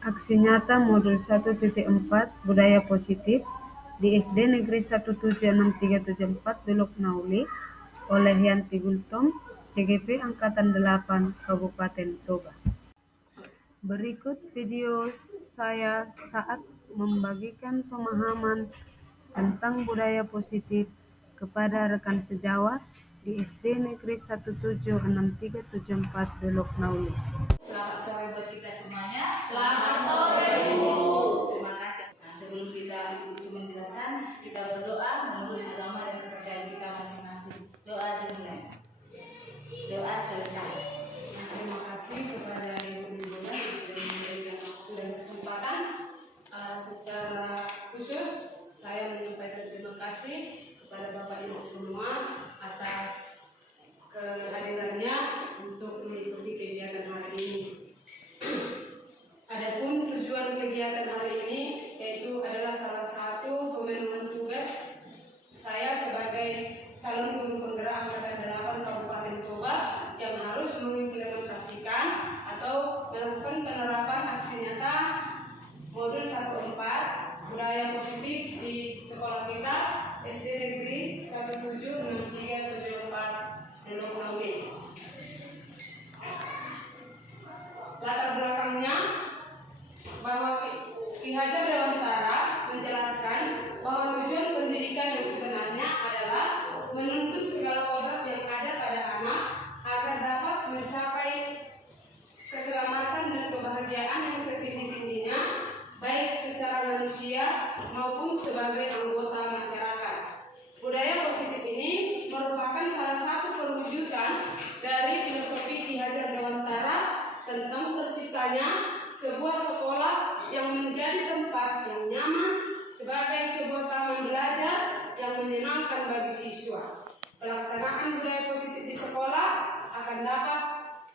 Aksi nyata modul 1.4 Budaya Positif di SD Negeri 176374 Dulok Nauli oleh Yanti Gultom, CGP Angkatan 8 Kabupaten Toba. Berikut video saya saat membagikan pemahaman tentang budaya positif kepada rekan sejawat di SD Negeri 176374 Dulok Nauli. Selamat sore buat kita semuanya. Selamat sore Bu. Terima kasih. Nah, sebelum kita menjelaskan, kita berdoa menurut agama dan kepercayaan kita masing-masing. Doa dimulai. Doa selesai. Terima kasih kepada Ibu-Ibu yang sudah memberikan waktu dan kesempatan. Secara khusus saya menyampaikan terima kasih kepada Bapak Ibu semua atas kehadirannya untuk mengikuti kegiatan hari ini. Adapun tujuan kegiatan hari ini yaitu adalah salah satu pemenuhan tugas saya sebagai calon guru penggerak Angkatan 8 Kabupaten Toba yang harus mengimplementasikan atau melakukan penerapan aksi nyata modul 1.4 budaya positif di sekolah kita SD Negeri 176374 Dulok Nauli. Latar belakangnya bahwa Ki Hajar Dewantara menjelaskan bahwa tujuan pendidikan yang sebenarnya adalah menuntut segala kodrat yang ada pada anak agar dapat mencapai keselamatan dan kebahagiaan yang setinggi-tingginya baik secara manusia maupun sebagai anggota masyarakat. Budaya positif ini merupakan salah satu perwujudan dari filosofi Ki Hajar Dewantara tentang terciptanya sebuah sekolah yang menjadi tempat yang nyaman sebagai sebuah taman belajar yang menyenangkan bagi siswa. Pelaksanaan budaya positif di sekolah akan dapat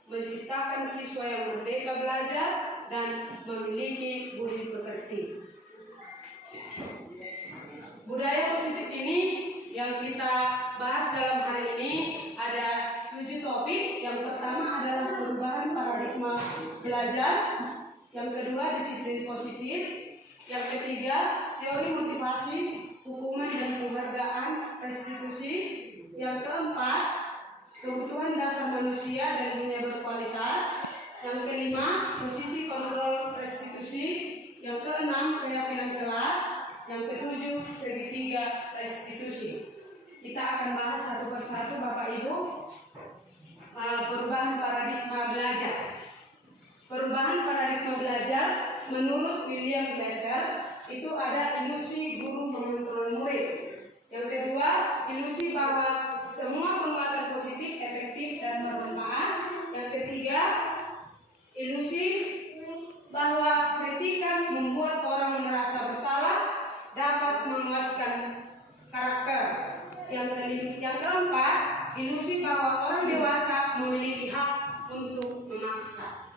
menciptakan siswa yang merdeka belajar dan memiliki budi pekerti. Budaya positif ini yang kita bahas dalam hari ini ada 7 topik. Yang pertama adalah perubahan paradigma belajar, yang kedua disiplin positif, yang ketiga teori motivasi, hukuman dan penghargaan, restitusi, yang keempat kebutuhan dasar manusia dan dunia berkualitas, yang kelima posisi kontrol restitusi, yang keenam keyakinan kelas, yang ketujuh segitiga restitusi. Kita akan bahas satu persatu Bapak Ibu. Perubahan paradigma belajar. Perubahan paradigma belajar menurut William Glasser itu ada ilusi guru mengontrol murid. Yang kedua, ilusi bahwa semua penguatan positif efektif dan bermanfaat. Yang ketiga, ilusi bahwa kritikan membuat orang merasa bersalah dapat menguatkan karakter. Yang keempat, ilusi bahwa orang dewasa memiliki hak untuk memaksa.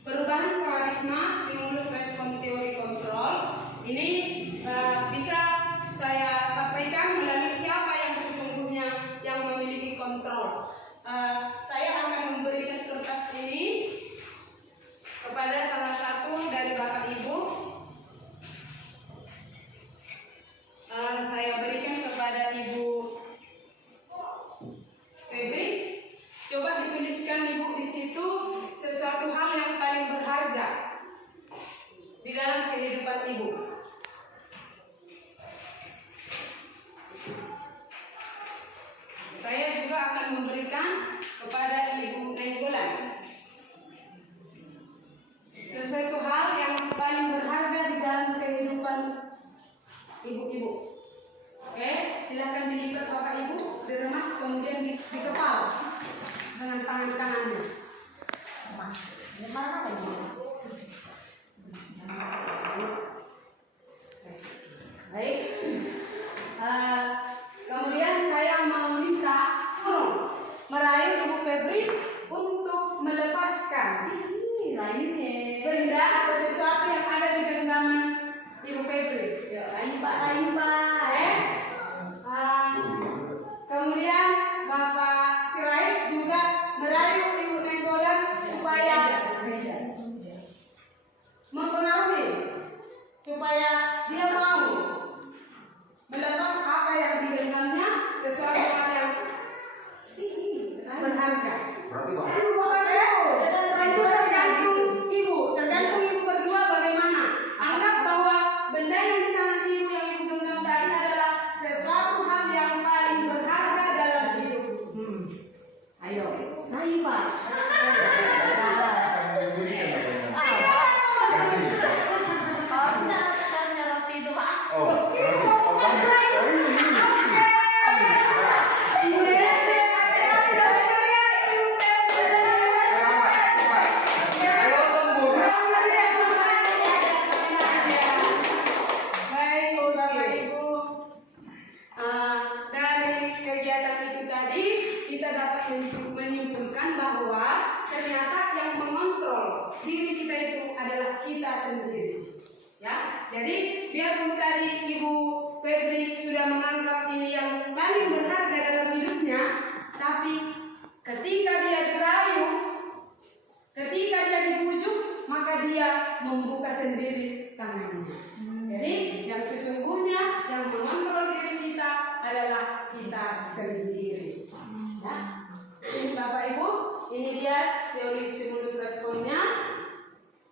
Perubahan paradigma stimulus respon teori kontrol ini bisa saya sampaikan melalui siapa yang sesungguhnya yang memiliki kontrol. Saya akan memberikan kertas ini kepada salah satu dari Bapak Ibu. Saya berikan kepada Ibu Febri. Coba dituliskan Ibu di situ sesuatu hal yang paling berharga di dalam kehidupan Ibu. Saya juga akan memberikan kepada Ibu Nenggolan sesuatu hal yang paling berharga di dalam kehidupan ibu-ibu. Oke, silakan dilipat Bapak Ibu, diremas kemudian di kepala dengan tangan-tangannya. Mas, di mana lagi? Baik. Kemudian saya mau minta tolong meraih Ibu Febri untuk melepaskan benda atau sesuatu yang ada di genggaman Ibu Febri. Rayu Pak. Kemudian Bapak Sirait juga merayu Ibu Nenggolan supaya adalah kita sendiri. Ya, jadi biarpun tadi Ibu Febri sudah menganggap ini yang paling berharga dalam hidupnya, tapi ketika dia dirayu, ketika dia dibujuk, maka dia membuka sendiri tangannya. Jadi yang sesungguhnya yang mengontrol diri kita adalah kita sendiri. Ya. Bapak Ibu, ini dia teori stimulus responnya.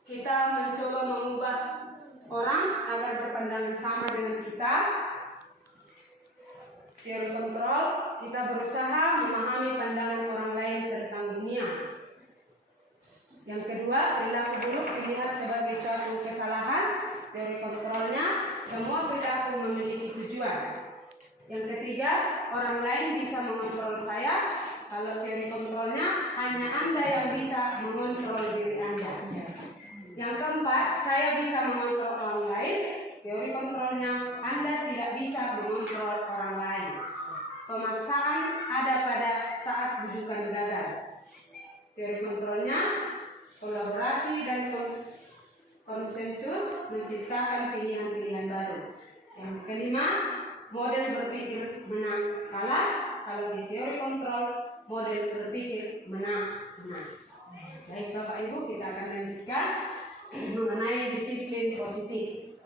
Kita mencoba mengubah orang agar berpandangan sama dengan kita. Teori kontrol, kita berusaha memahami pandangan orang lain tentang dunia. Yang kedua, perilaku buruk dilihat sebagai suatu kesalahan. Teori kontrolnya, semua perilaku memiliki tujuan. Yang ketiga, orang lain bisa mengontrol saya. Kalau teori kontrolnya, hanya Anda yang bisa mengontrol diri Anda. Yang keempat, saya bisa mengontrol orang lain. Teori kontrolnya, Anda tidak bisa mengontrol orang lain. Pemaksaan ada pada saat bujukan gagal. Teori kontrolnya, kolaborasi dan konsensus menciptakan pilihan-pilihan baru. Yang kelima, model berpikir menang kalah. Kalau di teori kontrol, model berpikir menang. Baik Bapak Ibu, kita akan lanjutkan mengenai disiplin positif.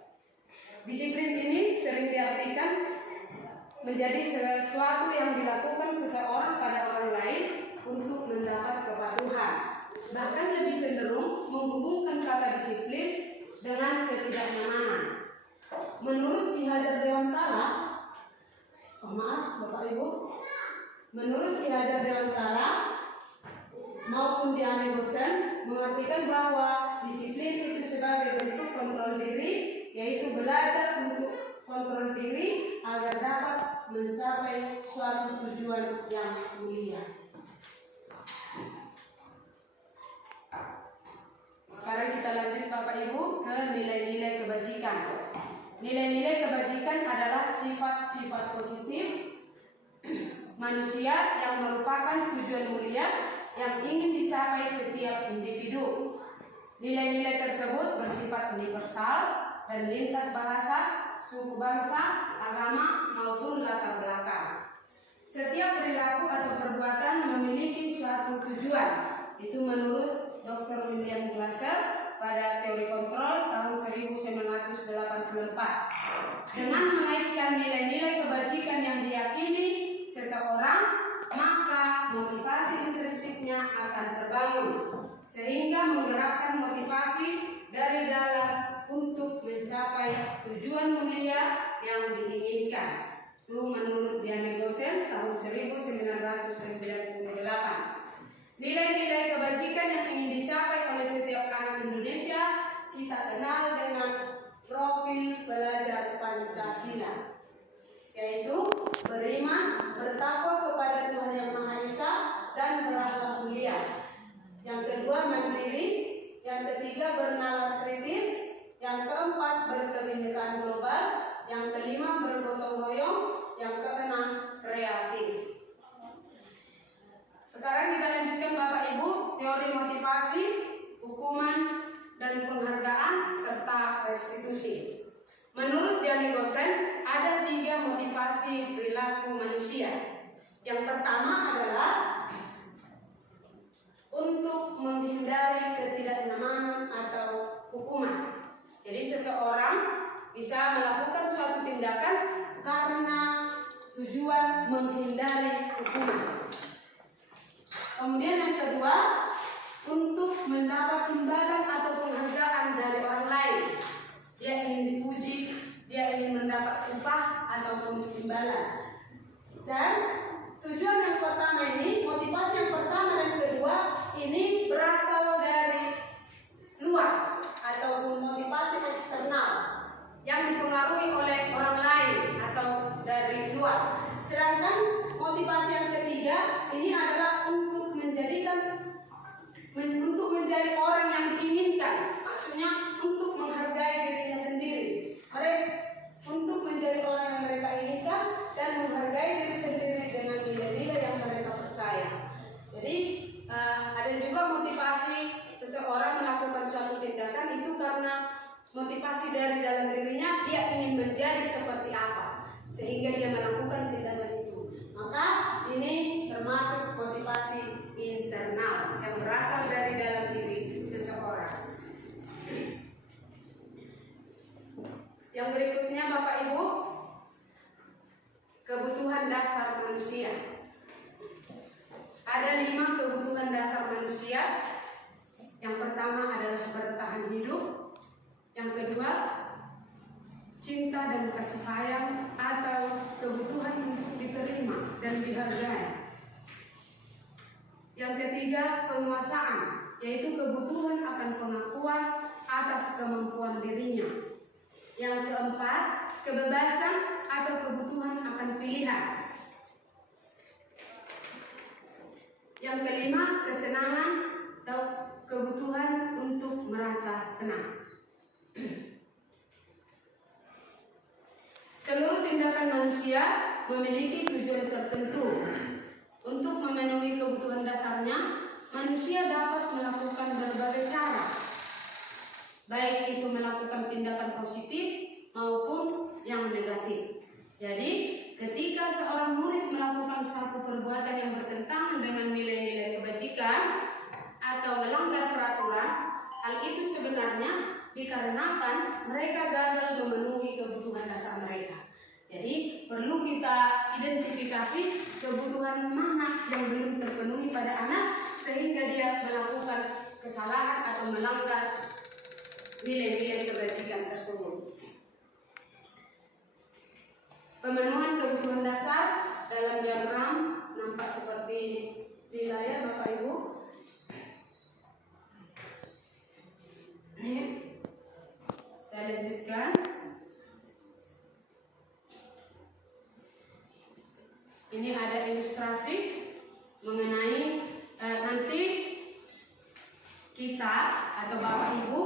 Disiplin ini sering diartikan menjadi sesuatu yang dilakukan seseorang pada orang lain untuk mendapat kepatuhan. Bahkan lebih cenderung menghubungkan kata disiplin dengan ketidaknyamanan. Menurut Ki Hajar Dewantara, Bapak Ibu, menurut Ki Hajar Dewantara maupun Diane Gosen mengartikan bahwa disiplin itu sebagai bentuk kontrol diri, yaitu belajar untuk kontrol diri agar dapat mencapai suatu tujuan yang mulia. Sekarang kita lanjut Bapak Ibu ke nilai-nilai kebajikan. Nilai-nilai kebajikan adalah sifat-sifat positif manusia yang merupakan tujuan mulia yang ingin dicapai setiap individu. Nilai-nilai tersebut bersifat universal dan lintas bahasa, suku bangsa, agama maupun latar belakang. Setiap perilaku atau perbuatan memiliki suatu tujuan. Itu menurut Dr. William Glasser pada teori kontrol tahun 1984. Dengan mengaitkan nilai-nilai kebajikan yang diyakini seseorang, maka motivasi intrinsiknya akan terbangun, sehingga menggerakkan motivasi dari dalam untuk mencapai tujuan mulia yang diinginkan. Itu menurut Diane Gosen tahun 1998. Nilai-nilai kebajikan yang ingin dicapai oleh setiap anak Indonesia kita kenal dengan profil pelajar Pancasila, yaitu beriman, bertakwa kepada Tuhan Yang Maha Esa, dan berakhlak mulia. Yang kedua, mandiri. Yang ketiga, bernalar kritis. Yang keempat, berkebinekaan global. Yang kelima, bergotong royong. Yang keenam, kreatif. Sekarang kita lanjutkan Bapak Ibu, teori motivasi, hukuman, dan penghargaan, serta restitusi. Menurut Diane Gosen, ada 3 motivasi perilaku manusia. Yang pertama adalah untuk menghindari ketidaknyamanan atau hukuman. Jadi seseorang bisa melakukan suatu tindakan karena tujuan menghindari hukuman. Kemudian yang kedua, untuk mendapat imbalan atau penghargaan dari orang lain. Dia ingin dipuji, dia ingin mendapat upah ataupun imbalan. Dan tujuan yang pertama ini, motivasi yang pertama dan kedua ini berasal dari luar ataupun motivasi eksternal yang dipengaruhi oleh orang lain atau dari luar. Sedangkan motivasi yang ketiga ini adalah untuk menjadi orang yang diinginkan, maksudnya untuk menghargai dirinya sendiri. Untuk menjadi orang yang mereka inginkan dan menghargai diri sendiri dengan nilai-nilai yang mereka percaya. Jadi motivasi dari dalam dirinya, dia ingin menjadi seperti apa, sehingga dia melakukan tindakan itu. Maka ini termasuk motivasi internal yang berasal dari dalam diri seseorang. Yang berikutnya Bapak Ibu, kebutuhan dasar manusia. Ada 5 kebutuhan dasar manusia. Yang pertama adalah bertahan hidup. Yang kedua, cinta dan kasih sayang atau kebutuhan untuk diterima dan dihargai. Yang ketiga, penguasaan, yaitu kebutuhan akan pengakuan atas kemampuan dirinya. Yang keempat, kebebasan atau kebutuhan akan pilihan. Yang kelima, kesenangan atau kebutuhan untuk merasa senang. Seluruh tindakan manusia memiliki tujuan tertentu. Untuk memenuhi kebutuhan dasarnya, manusia dapat melakukan berbagai cara, baik itu melakukan tindakan positif maupun yang negatif. Jadi, ketika seorang murid melakukan suatu perbuatan yang bertentangan dengan nilai-nilai kebajikan atau melanggar peraturan, hal itu sebenarnya dikarenakan mereka gagal memenuhi kebutuhan dasar mereka. Jadi perlu kita identifikasi kebutuhan mana yang belum terpenuhi pada anak sehingga dia melakukan kesalahan atau melanggar nilai-nilai kebajikan tersebut. Pemenuhan kebutuhan dasar dalam diagram nampak seperti di layar Bapak Ibu. Saya lanjutkan. Ini ada ilustrasi mengenai nanti kita atau Bapak Ibu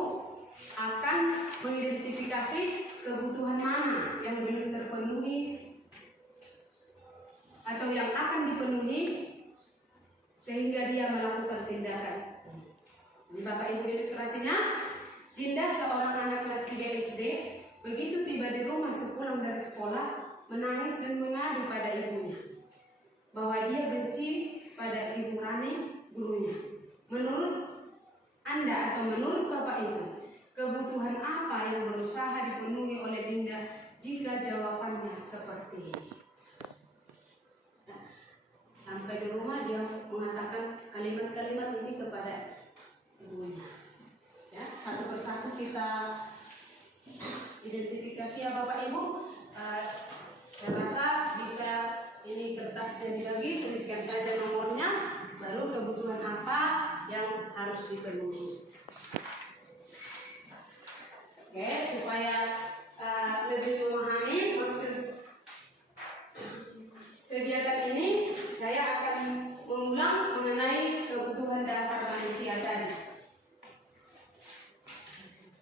akan mengidentifikasi kebutuhan mana yang belum terpenuhi atau yang akan dipenuhi sehingga dia melakukan tindakan. Ini Bapak Ibu ilustrasinya. Dinda, seorang anak kelas 3 SD, begitu tiba di rumah sepulang dari sekolah, menangis dan mengadu pada ibunya bahwa dia benci pada Ibu Rani, gurunya. Menurut Anda atau menurut Bapak Ibu, kebutuhan apa yang berusaha dipenuhi oleh Dinda jika jawabannya seperti ini? Nah, sampai di rumah dia mengatakan kalimat-kalimat ini kepada ibunya. Ya, satu persatu kita identifikasi ya Bapak Ibu. Saya rasa bisa ini kertas dan dibagi, tuliskan saja nomornya, baru kebutuhan apa yang harus dipenuhi. Oke, supaya lebih memahami maksud kegiatan ini, saya akan mengulang mengenai kebutuhan dasar manusia tadi.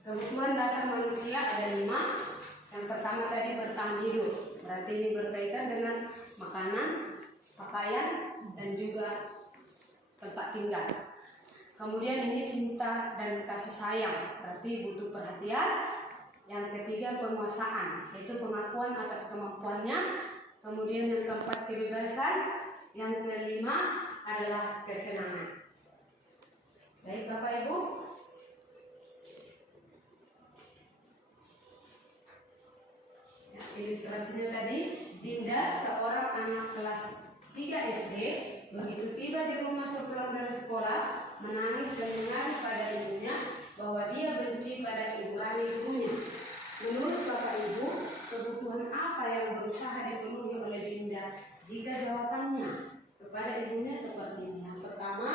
Kebutuhan dasar manusia ada 5. Yang pertama tadi bertahan hidup, berarti ini berkaitan dengan makanan, pakaian, dan juga tempat tinggal. Kemudian ini cinta dan kasih sayang, berarti butuh perhatian. Yang ketiga penguasaan, yaitu pengakuan atas kemampuannya. Kemudian yang keempat kebebasan. Yang kelima adalah kesenangan. Baik Bapak Ibu. Ilustrasinya tadi, Dinda, seorang anak kelas 3 SD, begitu tiba di rumah sepulang dari sekolah, menangis dan mengadu pada ibunya bahwa dia benci pada Ibu Rani, ibunya. Menurut Bapak Ibu, kebutuhan apa yang berusaha dipenuhi oleh Dinda jika jawabannya kepada ibunya seperti ini? Yang pertama,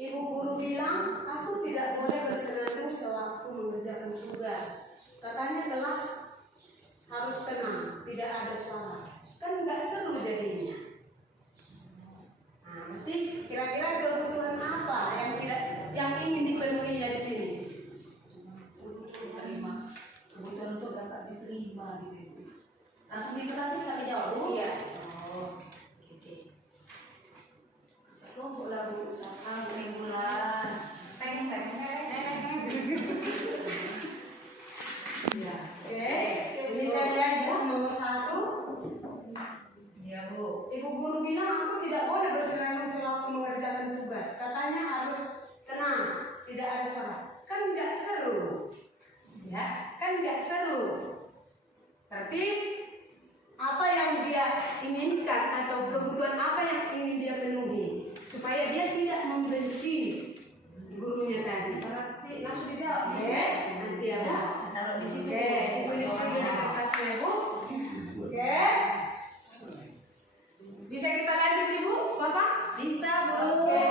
Ibu guru bilang, aku tidak boleh bersenandung sewaktu mengerjakan tugas. Katanya kelas harus tenang, tidak ada suara. Kan nggak seru jadinya. Nah, berarti kira-kira kebutuhan apa yang ingin dipenuhinya di sini? Kebutuhan untuk dapat diterima gitu. Langsung di kelas kita jawab Bu? Iya. Oh, oke. Kelompok lah Bu, 8 bulan. Oke.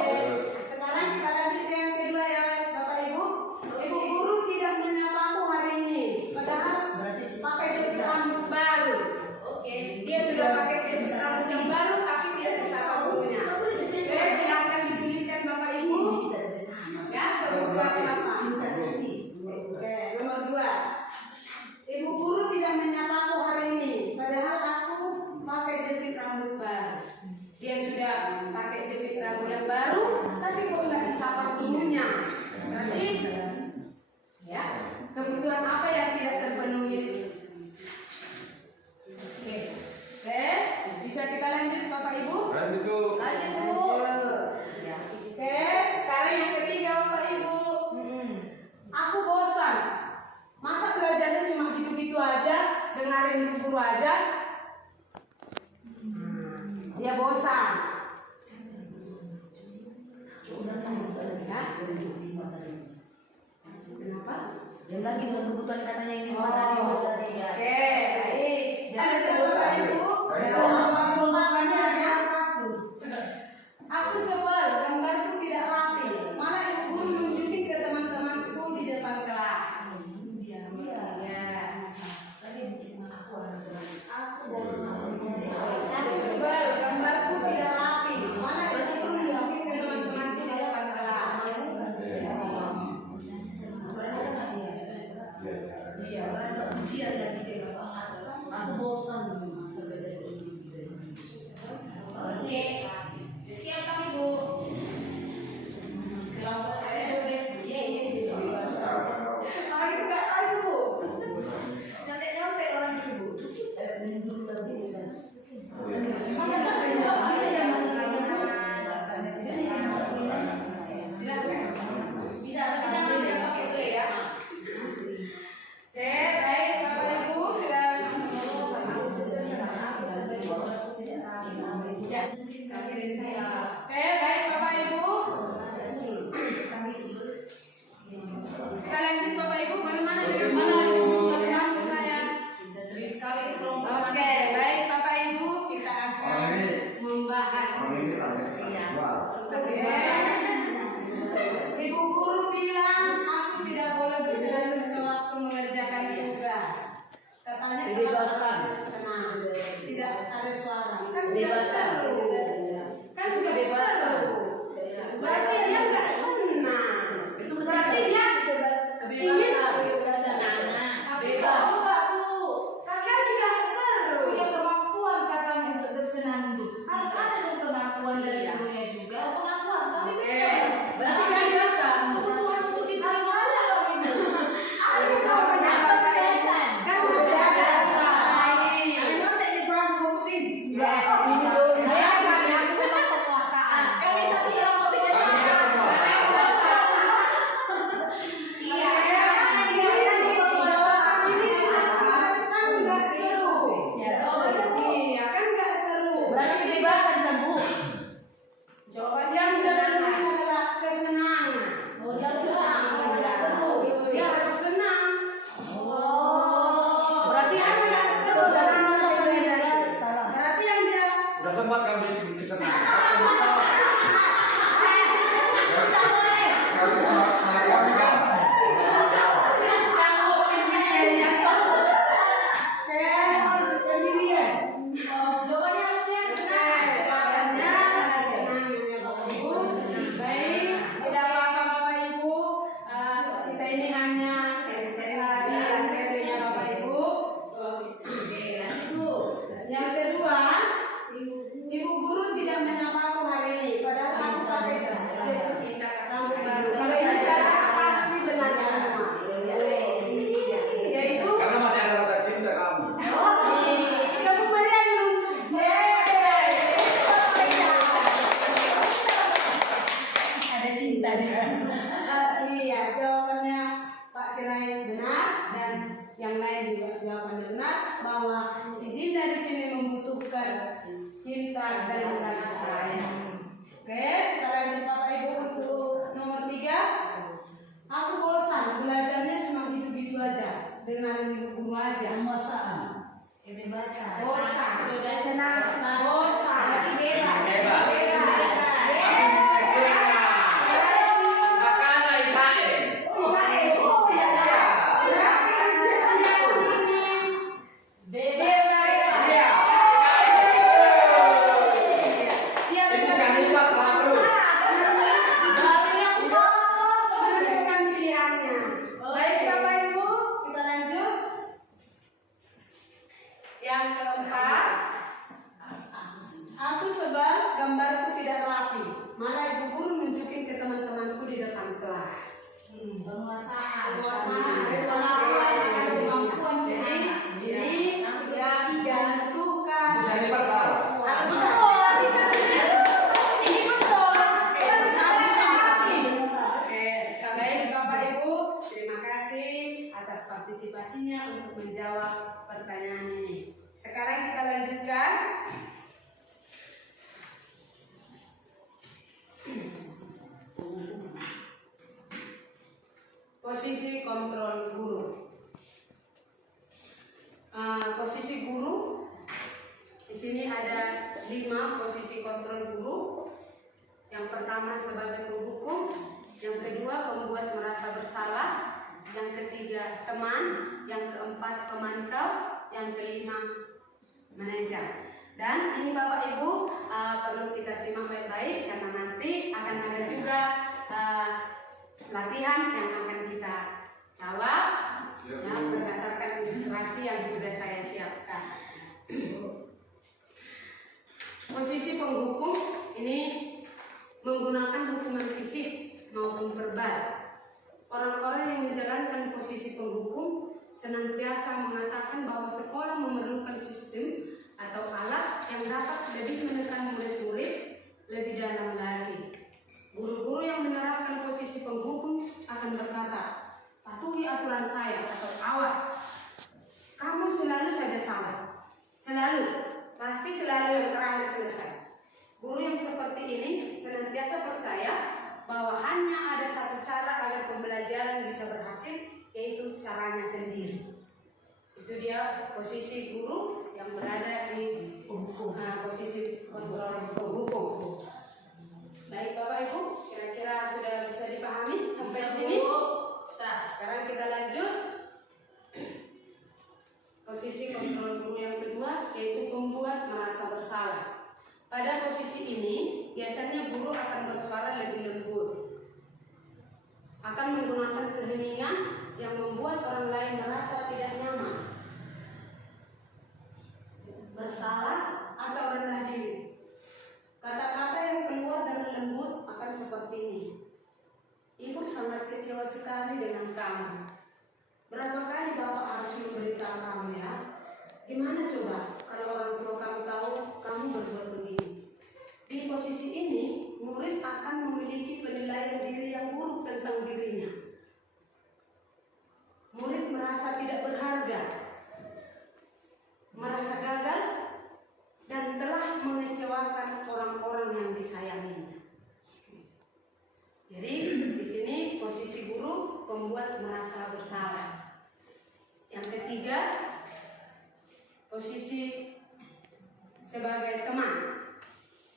Sekarang kita lanjut ke yang kedua ya Bapak Ibu. Ibu guru tidak menyapa aku hari ini, padahal pakai jepit rambut baru. Oke. Dia sudah pakai jepit rambut yang baru, tapi tidak disapa gurunya. Oke, silakan dituliskan Bapak Ibu. Ya, kebutuhan apa? Oke, nomor 2. Ibu guru tidak menyapa aku hari ini, padahal aku pakai jepit rambut baru. Dia sudah pakai jepit rambut yang baru, tapi kok nggak disapa gurunya? Berarti, ya, kebutuhan apa yang tidak terpenuhi? Oke, bisa kita lanjut Bapak Ibu? Lanjut Bu. Oke, sekarang yang ketiga Bapak Ibu. Aku bosan. Masa belajarnya cuma gitu-gitu aja, dengerin ibu guru aja? Dia bosan. Ya? Kenapa? Yang lagi butuh-butuhan katanya ini Oh, tadi Bu. oke, baik. Ada siapa Bapak Ibu? Makanya hanya satu. Aku sebel, gambarku tidak rapi. Malah ibu guru nunjukin ke teman-temanku di depan kelas. Aku sebel, gambarku tidak rapi. Malah ibu guru nunjukin ke teman-temanku di depan kelas. Aku bosan Oke, siap kami Bu. Kelompok KP12 nyontek orang itu Bu. Bisa, tapi jangan dia pakai selai ya. Oke, baik Bapak Ibu sudah. Ya. Oke, baik Bapak Ibu. Kita lanjut Bapak Ibu. Bagaimana dengan teman-teman saya? Serius sekali kelompok. Oke, baik Bapak Ibu, kita akan membahas. Oke. Ibu guru bilang aku tidak boleh bersenang sewaktu mengerjakan tugas. Katanya tenang, tidak ada suara. Kan tidak seru. Kan juga bebas seru. Berarti dia nggak senang. Itu Berarti dia kebebasan. bebas. Kan nggak seru. Punya kemampuan katanya untuk bersenang. Harus ada dong kemampuan dari gurunya juga. Pengakuan, tapi berarti kan biasa. Kebutuhan untuk itu harus ada dong itu. Ada jawabannya apa kebiasaan? Kan masih ada dasar. Nyontek di kelas komputer. Ya, ini dulu. Saya banyak memang kekuasaan. Kami satu yang mau kebiasaan. Iya. Kan nggak seru. Iya, kan nggak seru. Berarti kebebasan kan Bu? Jawaban yang adalah kesenangan. Oh dia harus senang, karena nggak seru. Dia harus senang. Oh, berarti apa yang seru? Berarti yang dia Udah sempat kan bikin kesenangan. pendirian. Jawabannya harusnya senang. Jawabannya senang ya Bapak Ibu. Baik, tidak apa-apa Bapak Ibu. Kita ini hanya seri-serinya Bapak Ibu. Yang kedua, ibu guru tidak menyapa aku hari ini, padahal aku pakai rambut baru. Kalau ini saya pasti benar semua. Yaitu Karena masih ada rasa cinta kamu. kita pemberian dulu. Ada cinta dia. Iya, jawabannya Pak Sirait benar dan yang lain juga jawabannya benar bahwa si Dinda di sini membutuhkan cinta dan kasih sayang. Oke, kita lanjut Bapak Ibu untuk nomor 3. Aku bosan, belajarnya cuma gitu-gitu aja, dengan ibu guru aja. Kebebasan. Bosan. Kebebasan. Bosan. Berarti bebas. Bebas. Bebas. posisi kontrol guru. Posisi guru di sini ada 5 posisi kontrol guru. Yang pertama sebagai penghukum, yang kedua pembuat merasa bersalah, yang ketiga teman, yang keempat pemantau, yang kelima manajer. Dan ini Bapak Ibu perlu kita simak baik-baik karena nanti akan ada juga latihan yang akan kita jawab ya, berdasarkan ilustrasi yang sudah saya siapkan. Posisi penghukum ini menggunakan hukuman fisik maupun verbal. Orang-orang yang menjalankan posisi penghukum senantiasa mengatakan bahwa sekolah memerlukan sistem atau alat yang dapat lebih menekan murid-murid lebih dalam lagi. Guru-guru yang menerapkan posisi penghukum akan berkata, patuhi aturan saya atau awas, kamu selalu saja salah, selalu, pasti selalu yang terakhir selesai. Guru yang seperti ini senantiasa percaya bahwa hanya ada satu cara agar pembelajaran bisa berhasil, yaitu caranya sendiri. Itu dia posisi guru yang berada di posisi kontrol penghukum. Baik Bapak Ibu, kira-kira sudah bisa dipahami sampai sini? Sekarang kita lanjut. Posisi kontrol guru yang kedua yaitu pembuat merasa bersalah. Pada posisi ini biasanya guru akan bersuara lebih lembut, akan menggunakan keheningan yang membuat orang lain merasa tidak nyaman, bersalah atau rendah diri. Kata-kata yang keluar dengan lembut akan seperti ini. Ibu sangat kecewa sekali dengan kamu. Berapa kali Bapak harus memberitahu kamu ya? Gimana coba kalau orang tua kamu tahu kamu berbuat begini? Di posisi ini, murid akan memiliki penilaian diri yang buruk tentang dirinya. Murid merasa tidak berharga, merasa gagal, dan telah mengecewakan orang-orang yang disayanginya. Jadi di sini posisi guru pembuat merasa bersalah. Yang ketiga, posisi sebagai teman.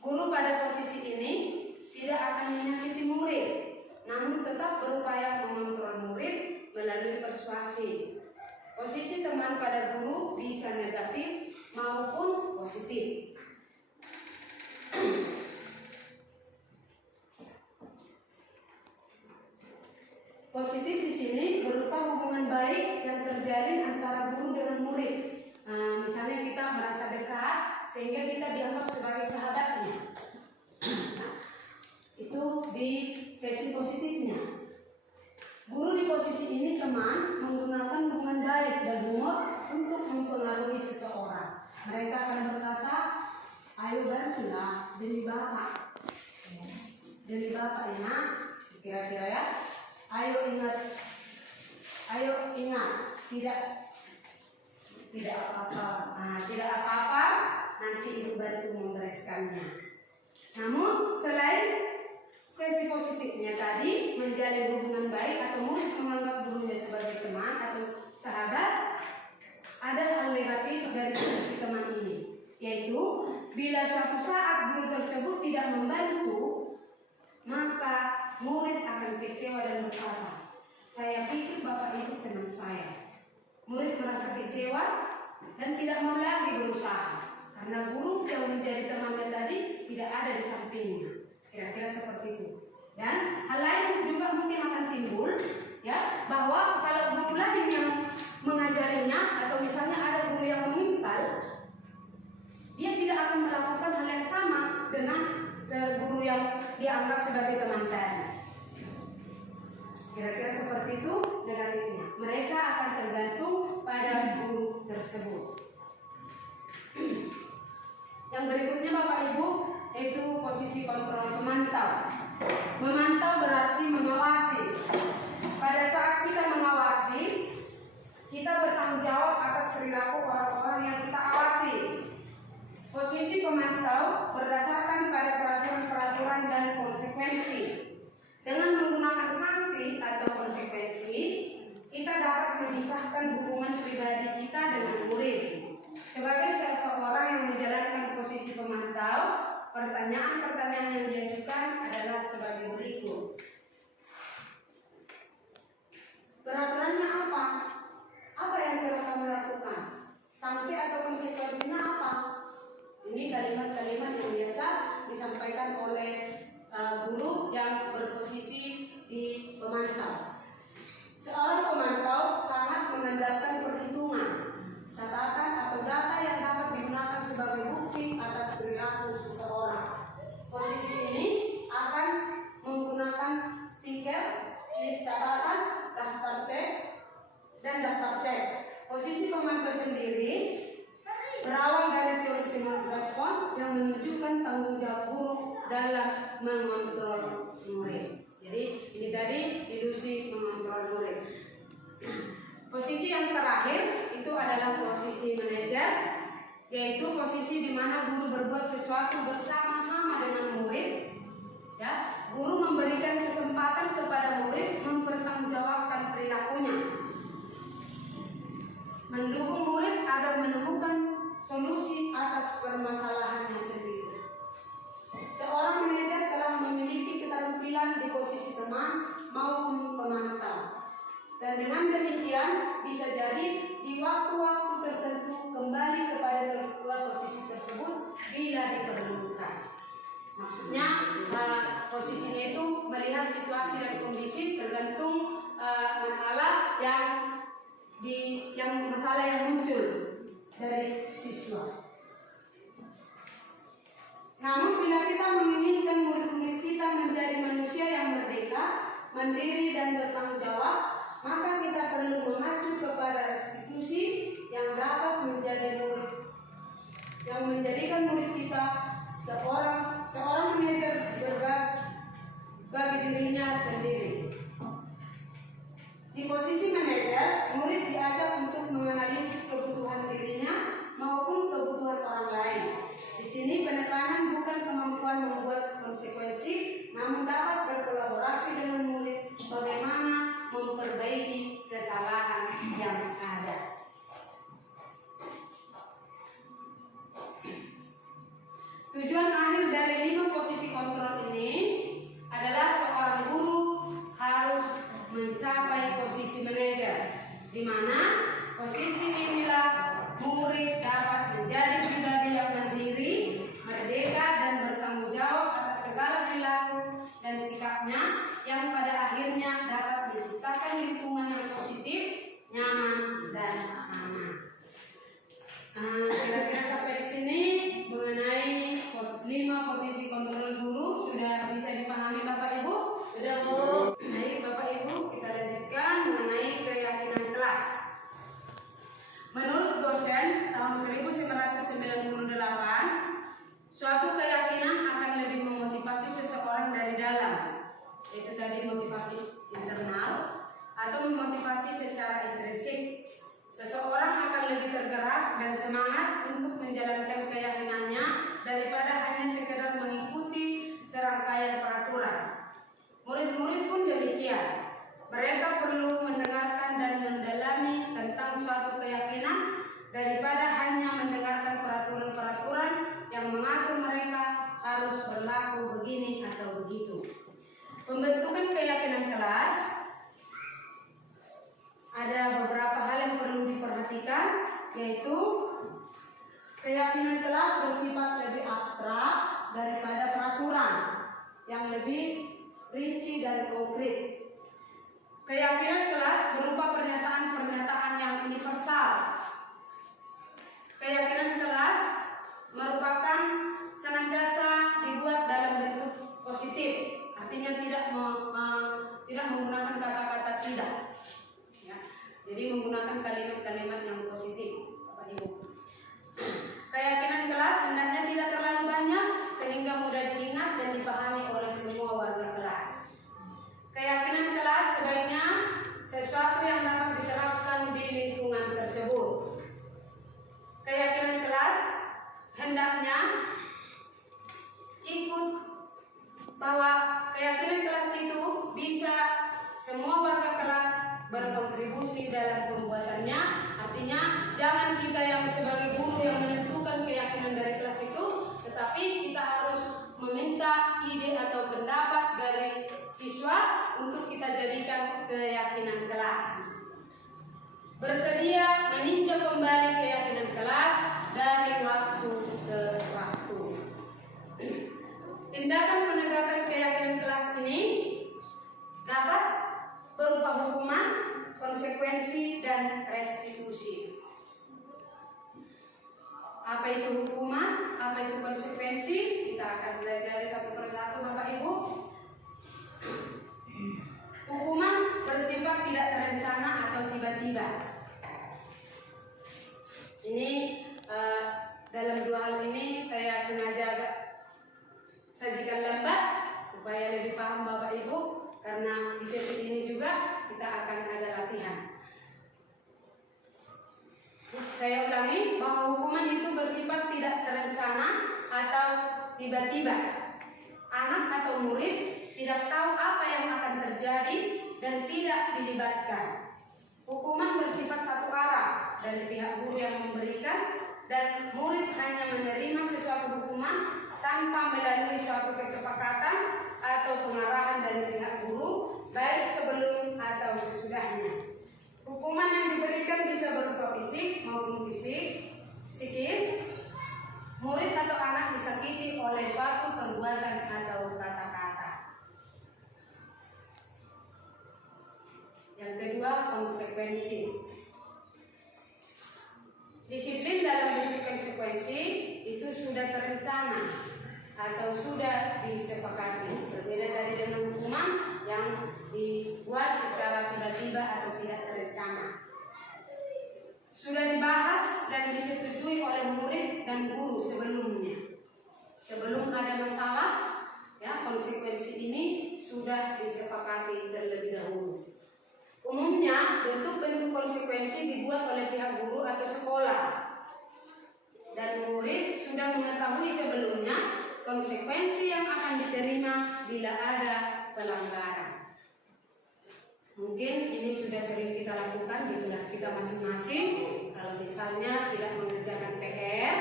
Guru pada posisi ini tidak akan menyakiti murid, namun tetap berupaya mengontrol murid melalui persuasi. Posisi teman pada guru bisa negatif maupun positif. Positif di sini berupa hubungan baik yang terjalin antara guru dengan murid. Misalnya kita merasa dekat sehingga kita dianggap sebagai sahabatnya. Itu di sesi positifnya. Guru di posisi ini teman menggunakan hubungan baik dan humor untuk mempengaruhi seseorang. Mereka akan berkata, ayo bantulah demi Bapak. Demi Bapak ya, kira-kira ya. Ayo ingat, tidak apa-apa, nanti ibu bantu membereskannya. Namun selain sesi positifnya tadi menjalin hubungan baik atau murid menganggap gurunya sebagai teman atau sahabat, ada hal negatif dari posisi teman ini, yaitu bila suatu saat guru tersebut tidak membantu, maka murid akan kecewa dan berkata, saya pikir Bapak Ibu teman saya. Murid merasa kecewa dan tidak mau lagi berusaha karena guru yang menjadi temannya tadi tidak ada di sampingnya. Kira-kira seperti itu. Dan hal lain juga mungkin akan timbul, ya, bahwa kalau guru lain yang mengajarinya atau misalnya ada guru yang mengintal, dia tidak akan melakukan hal yang sama dengan guru yang dianggap sebagai teman tadi. Kira-kira seperti itu negatifnya. Mereka akan tergantung pada guru tersebut. Yang berikutnya Bapak Ibu, yaitu posisi kontrol pemantau. Memantau berarti mengawasi. Pada saat kita mengawasi, kita bertanggung jawab atas perilaku orang-orang yang kita awasi. Posisi pemantau berdasarkan pada peraturan-peraturan dan konsekuensi. Dengan menggunakan sanksi sanksi atau konsekuensi, kita dapat memisahkan hubungan pribadi kita dengan murid. Sebagai seseorang yang menjalankan posisi pemantau, pertanyaan-pertanyaan yang diajukan adalah sebagai berikut. Peraturannya apa? Apa yang telah kamu lakukan? Sanksi atau konsekuensinya apa? Ini kalimat-kalimat yang biasa disampaikan oleh guru yang berposisi di pemantau. Seorang pemantau sangat mengandalkan perhitungan, catatan atau data yang dapat digunakan sebagai bukti atas perilaku seseorang. Posisi ini akan menggunakan stiker, slip catatan, daftar cek, dan daftar cek. Posisi pemantau sendiri berawal dari teori stimulus respon yang menunjukkan tanggung jawab guru dalam mengontrol murid. Jadi ini tadi ilusi mengontrol murid. Posisi yang terakhir itu adalah posisi manajer, yaitu posisi di mana guru berbuat sesuatu bersama-sama dengan murid. Ya, guru memberikan kesempatan kepada murid mempertanggungjawabkan perilakunya, mendukung murid agar menemukan solusi atas permasalahannya sendiri. Seorang manajer telah memiliki keterampilan di posisi teman maupun pemantau, dan dengan demikian bisa jadi di waktu-waktu tertentu kembali kepada kedua posisi tersebut bila diperlukan. Maksudnya posisinya itu melihat situasi dan kondisi tergantung masalah yang muncul dari siswa. Namun bila kita menginginkan murid-murid kita menjadi manusia yang merdeka, mandiri dan bertanggung jawab, maka kita perlu mengacu kepada restitusi yang dapat menjadikan murid kita seorang manajer bagi dirinya sendiri. Di posisi manajer, murid diajak untuk menganalisis kebutuhan dirinya maupun kebutuhan orang lain. Di sini penekanan bukan kemampuan membuat konsekuensi, namun dapat berkolaborasi dengan murid bagaimana memperbaiki kesalahan yang ada. Tujuan akhir dari 5 posisi kontrol ini adalah seorang guru harus mencapai posisi manajer, di mana posisi inilah murid dapat menjadi pribadi yang mandiri, merdeka dan bertanggung jawab atas segala perilaku dan sikapnya yang pada akhirnya dapat menciptakan lingkungan yang positif, nyaman dan aman. Kira-kira sampai di sini mengenai 5 posisi kontrol guru sudah bisa dipahami Bapak Ibu? Sudah Bu. Baik Bapak Ibu, kita lanjutkan mengenai keyakinan kelas. Menurut Gosen tahun 1998, suatu keyakinan akan lebih memotivasi seseorang dari dalam, itu tadi motivasi internal atau memotivasi secara intrinsik. Seseorang akan lebih tergerak dan semangat untuk menjalankan keyakinannya daripada hanya sekedar mengikuti serangkaian peraturan. Murid-murid pun demikian. Mereka perlu mendengarkan dan mendalami tentang suatu keyakinan daripada hanya mendengarkan peraturan-peraturan yang mengatur mereka harus berlaku begini atau begitu. Pembentukan keyakinan kelas, ada beberapa hal yang perlu diperhatikan, yaitu keyakinan kelas bersifat lebih abstrak daripada peraturan yang lebih rinci dan konkret. Keyakinan kelas berupa pernyataan-pernyataan yang universal. Keyakinan kelas merupakan senantiasa dibuat dalam bentuk positif, artinya tidak menggunakan kata-kata tidak. Ya. Jadi menggunakan kalimat-kalimat yang positif, Bapak Ibu. Keyakinan kelas hendaknya tidak terlalu banyak sehingga mudah diingat dan dipahami oleh semua warga kelas. Keyakinan kelas sebaiknya sesuatu yang dapat diterapkan di lingkungan tersebut. Keyakinan kelas hendaknya ikut bahwa keyakinan kelas itu bisa semua warga kelas berkontribusi dalam pembuatannya. Artinya jangan kita yang sebagai guru yang menentukan keyakinan dari kelas itu, tetapi kita harus meminta ide atau pendapat dari siswa untuk kita jadikan keyakinan kelas. Bersedia meninjau kembali keyakinan kelas dari waktu ke waktu. Tindakan penegakan keyakinan kelas ini dapat berupa hukuman, konsekuensi, dan restitusi. Apa itu hukuman? Apa itu konsekuensi? Kita akan belajar satu persatu, Bapak Ibu. Hukuman bersifat tidak terencana atau tiba-tiba. Ini dalam dua hal ini saya sengaja agak sajikan lambat supaya lebih paham Bapak Ibu, karena di sesi ini juga kita akan ada latihan. Saya ulangi bahwa hukuman itu bersifat tidak terencana atau tiba-tiba. Anak atau murid tidak tahu apa yang akan terjadi dan tidak dilibatkan. Hukuman bersifat satu arah dari pihak guru yang memberikan, dan murid hanya menerima sesuatu hukuman tanpa melalui suatu kesepakatan atau pengarahan dari pihak guru, baik sebelum atau sesudahnya. Hukuman yang diberikan bisa berupa fisik maupun psikis. Murid atau anak disakiti oleh suatu perbuatan atau kata-kata. Yang kedua, konsekuensi. Disiplin dalam bentuk konsekuensi itu sudah terencana atau sudah disepakati. Berbeda tadi dengan hukuman yang dibuat secara tiba-tiba atau tidak terencana. Sudah dibahas dan disetujui oleh murid dan guru sebelumnya. Sebelum ada masalah, ya, konsekuensi ini sudah disepakati terlebih dahulu. Umumnya bentuk-bentuk konsekuensi dibuat oleh pihak guru atau sekolah, dan murid sudah mengetahui sebelumnya konsekuensi yang akan diterima bila ada pelanggaran. Mungkin ini sudah sering kita lakukan di kelas kita masing-masing. Kalau misalnya tidak mengerjakan PR,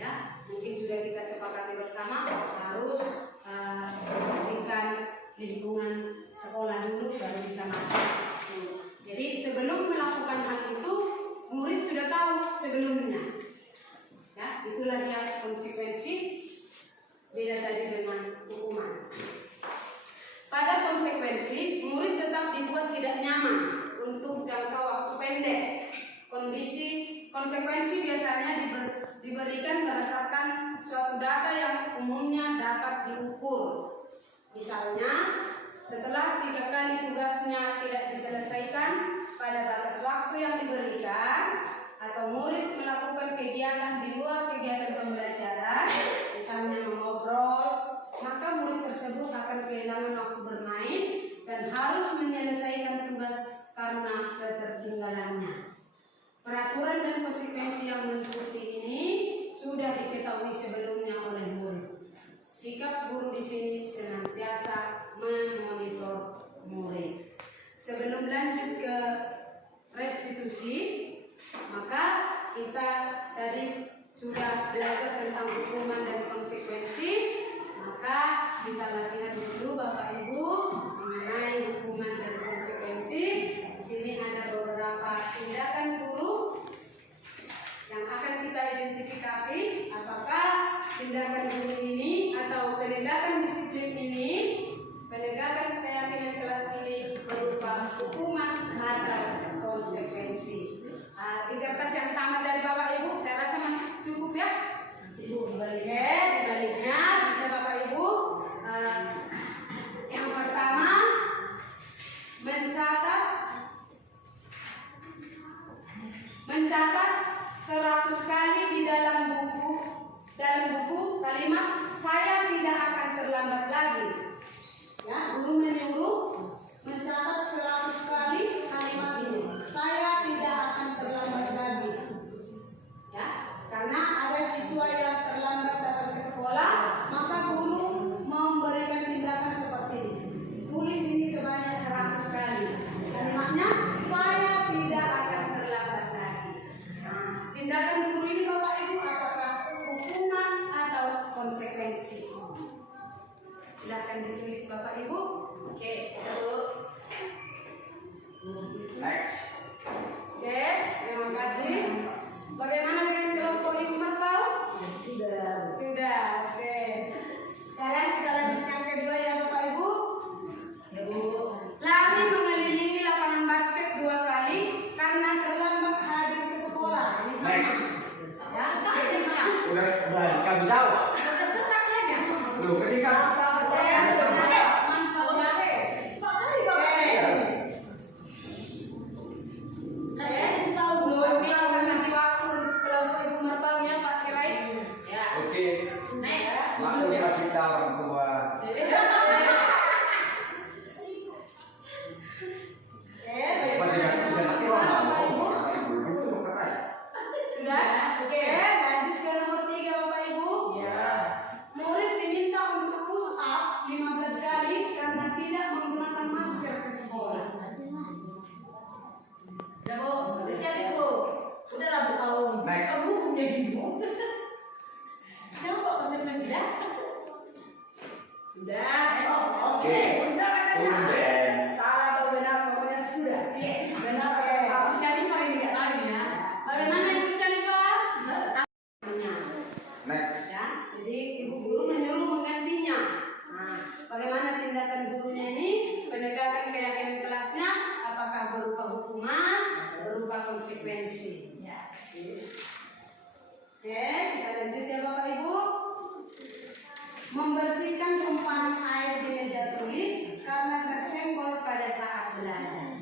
ya, mungkin sudah kita sepakati bersama harus membersihkan lingkungan sekolah dulu baru bisa masuk. Jadi sebelum melakukan hal itu, murid sudah tahu sebelumnya. Ya, itulah dia konsekuensi. Beda tadi dengan hukuman. Pada konsekuensi, murid tetap dibuat tidak nyaman untuk jangka waktu pendek. Konsekuensi biasanya diberikan berdasarkan suatu data yang umumnya dapat diukur. Misalnya, setelah 3 kali tugasnya tidak diselesaikan pada batas waktu yang diberikan, atau murid melakukan kegiatan di luar kegiatan pembelajaran, misalnya mengobrol, maka murid tersebut akan kehilangan waktu bermain dan harus menyelesaikan tugas karena ketertinggalannya. Peraturan dan konsekuensi yang mengikuti ini sudah diketahui sebelumnya oleh murid. Sikap guru di sini senantiasa memonitor murid. Sebelum lanjut ke restitusi, maka kita tadi sudah belajar tentang hukuman dan konsekuensi. Maka kita latihan dulu Bapak Ibu mengenai hukuman dan konsekuensi. Di sini ada beberapa tindakan guru yang akan kita identifikasi apakah tindakan guru ini atau penegakan disiplin ini Oke, Bu. Next. Oke, terima kasih. Bagaimana dengan kelompok ibu marpau? Sudah. Oke. Sekarang kita lanjut yang kedua ya Bapak Ibu. Ya, Bu. Lari mengelilingi lapangan basket 2 kali karena terlambat hadir ke sekolah. Ini sama. Next. Ya. Udah kami jawab. Udah senang kan ya? Belum ketika. Oke. Maklum kita orang tua. Apa tidak bisa nanti orang mau rasa ibu itu katanya. Sudah? Oke, lanjut ke nomor 3 Bapak Ibu. Murid diminta untuk push up 15 kali karena tidak menggunakan masker ke sekolah. Ya, Bu. Udah siap, Ibu. Udahlah, Bu, tahu. Next. Kamu hukumnya Ibu. Jangan Pak kecil-kecil ya. Sudah? Oke. Tumben. Salah atau benar pokoknya sudah. Yes. Benar ya. Aku siapin paling tidak tahu ya. Bagaimana yang bisa Pak? Next. Ya, jadi ibu guru menyuruh menggantinya. Nah, bagaimana tindakan gurunya ini? Penegakan keyakinan kelasnya, apakah berupa hukuman, berupa konsekuensi. Ya. Oke, kita lanjut ya Bapak Ibu. Membersihkan tumpahan air di meja tulis karena tersenggol pada saat belajar.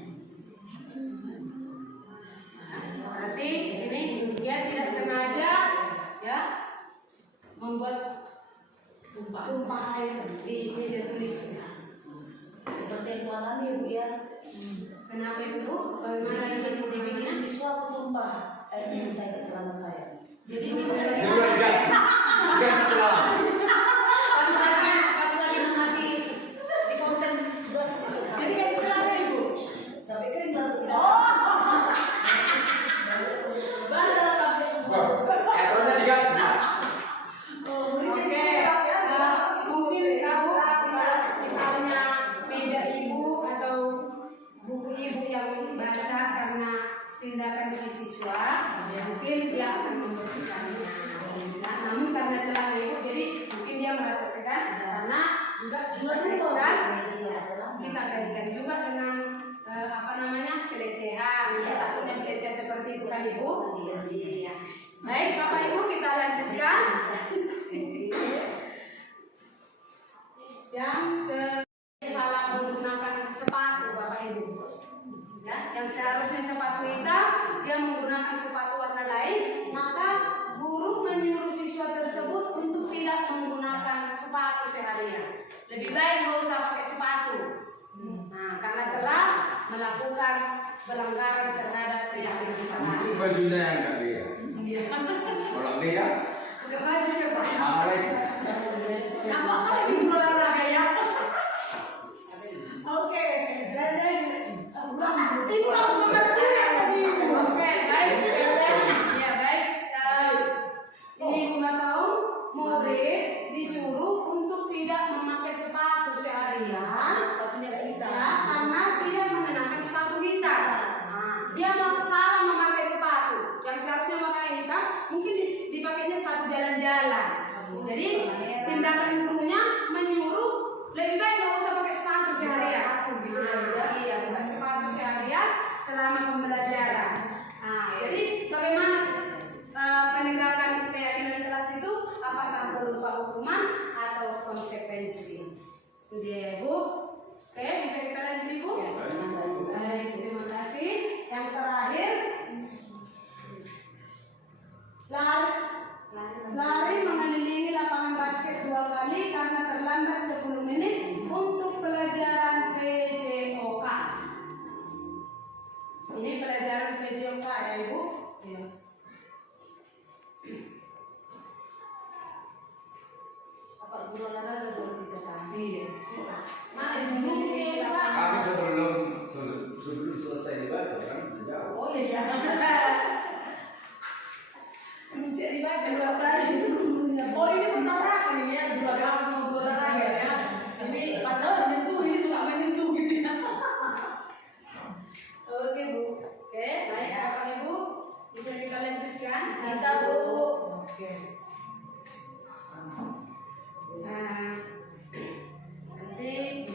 Berarti ini dia tidak sengaja ya membuat tumpah air di meja tulis. Seperti yang Tuhan alami, Bu ya. Kenapa itu Bu? Bagaimana ingin dibikin? Siswa tumpah air minum saya ke celana saya. Jadi ini Sudah ganti. Ganti celana. pas lagi masih di konten bus. Jadi kan di celana Ibu. Sampai kering baru. Basah sampai semua. Airnya diganti. Oh, murid Oke, mungkin kamu misalnya meja ibu atau buku ibu yang basah karena tindakan si siswa, mungkin dia akan membersihkannya. Nah, namun karena celana ibu, jadi mungkin dia merasa segan karena juga kita kaitkan juga dengan pelecehan. Kita takutnya pelecehan seperti itu kan Ibu? Iya. Baik Bapak Ibu, kita lanjutkan. Yang ke salah menggunakan sepatu Bapak Ibu. Ya, yang seharusnya sepatu hitam dia menggunakan sepatu warna lain, maka guru menyuruh siswa tersebut untuk tidak menggunakan sepatu seharian. Lebih baik nggak usah pakai sepatu. Nah, karena telah melakukan pelanggaran terhadap keyakinan kita. Itu bajunya yang nggak dia. Kalau dia, Ke baju ya Pak. Alek. Nampak kan Ibu olahraga ya? Oke. Ibu langsung mengerti ya tadi. Oke, baik. Ya, baik. Ini Ibu nggak tahu, murid disuruh untuk tidak memakai sepatu seharian. Sepatunya nggak hitam. Ya, karena tidak mengenakan sepatu hitam. Nah, dia mau salah memakai sepatu yang seharusnya memakai hitam, mungkin dipakainya sepatu jalan-jalan. Jadi tindakan gurunya menyuruh lebih baik nggak usah pakai sepatu seharian. Nah, iya, pakai sepatu seharian selama pembelajaran. Nah, jadi bagaimana penegakan keyakinan kelas itu? Apakah berupa hukuman atau konsekuensi? Itu dia Ibu. Oke, bisa kita lanjut Ibu? Baik, terima kasih. Yang terakhir, lari mengelilingi lapangan basket 2 kali karena terlambat 10 menit untuk pelajaran PJOK. Ini pelajaran PJOK ya Ibu? Ya. Apa guru olahraga belum kita tahu? Iya.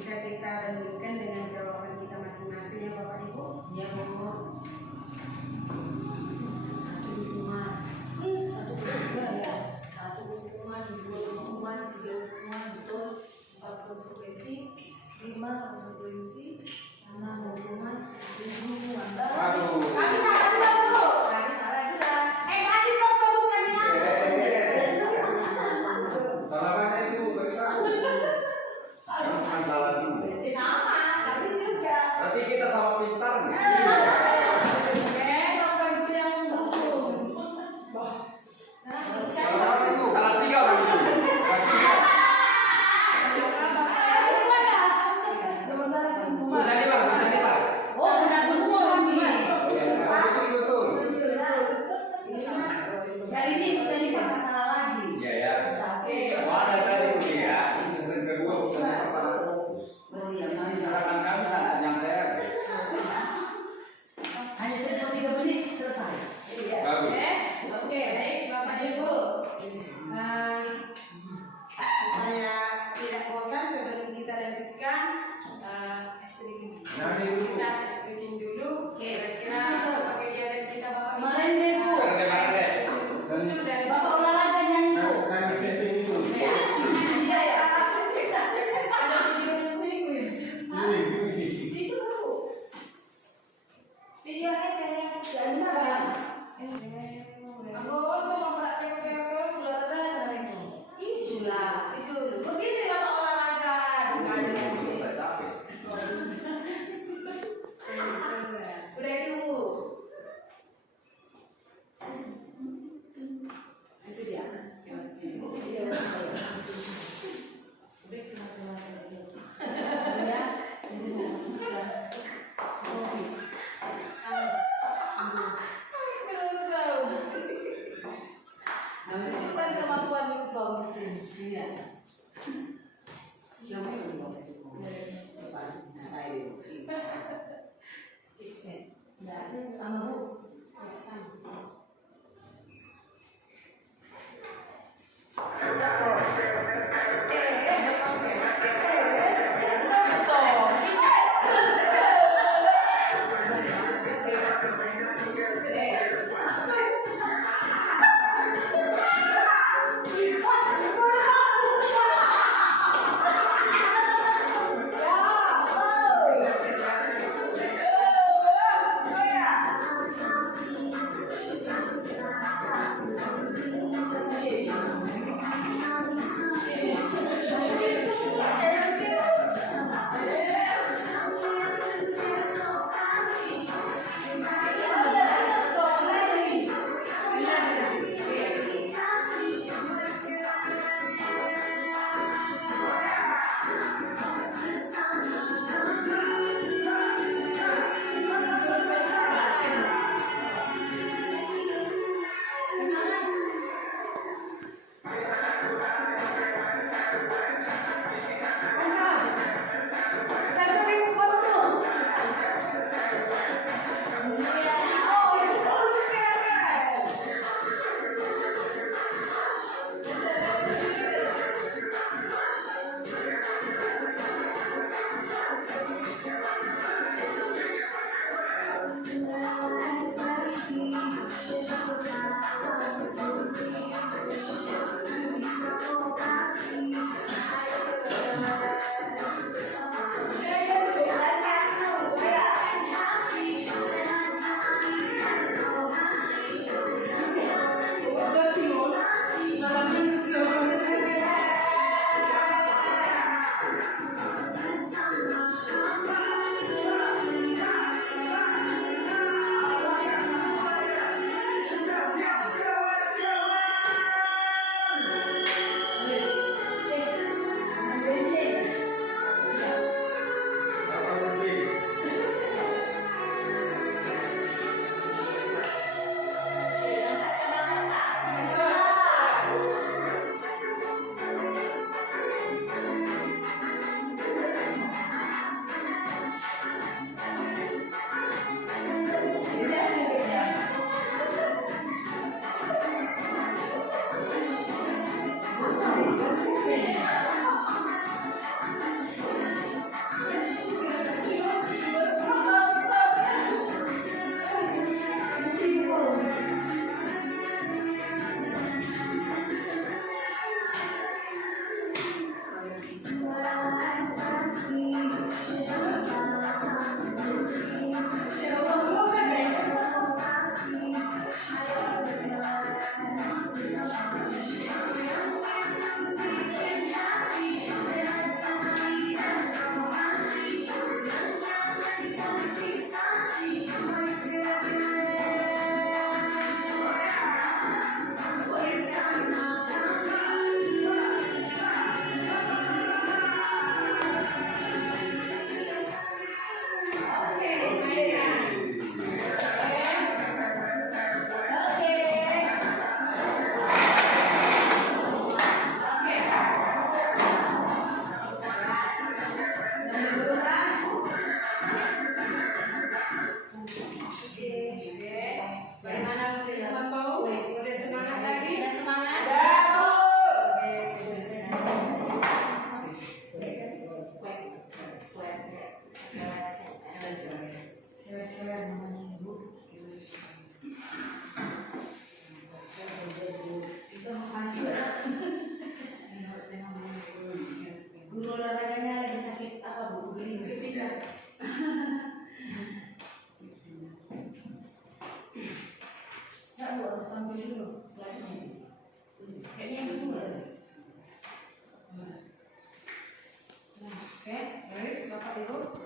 Bisa kita bandingkan dengan jawaban kita masing-masing ya Bapak Ibu? Ya Bu. Satu hukuman. Satu hukuman ya. Satu hukuman, dua hukuman, tiga hukuman, betul. 4 konsekuensi, 5 konsekuensi, 6 hukuman, 7 hukuman. Aduh. Kami salah juga Bu. Kami salah juga. Masih terus teruskan ya. Salah mana itu? Kamu bukan salah juga. Sama, kami juga. Berarti kita sama pintar nih. Bapak Ibu yang mendukung. Salah itu. Salah 3 orang itu. Bisa nih Pak, bisa nih Pak. Oh, udah semua kami. Oh, iya.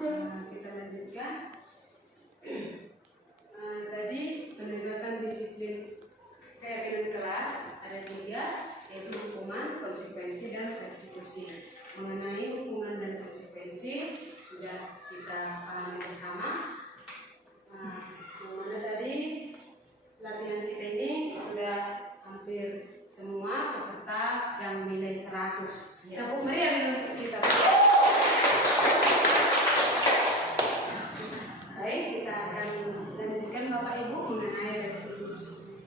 Kita lanjutkan. Tadi penegakan disiplin keyakinan kelas ada 3, yaitu hukuman, konsekuensi, dan restitusi. Mengenai hukuman dan konsekuensi sudah kita pahami bersama. Mana tadi latihan kita ini sudah hampir semua peserta yang nilai 100. Tepuk meriah untuk kita. Baik, kita akan lanjutkan Bapak Ibu mengenai restitusi.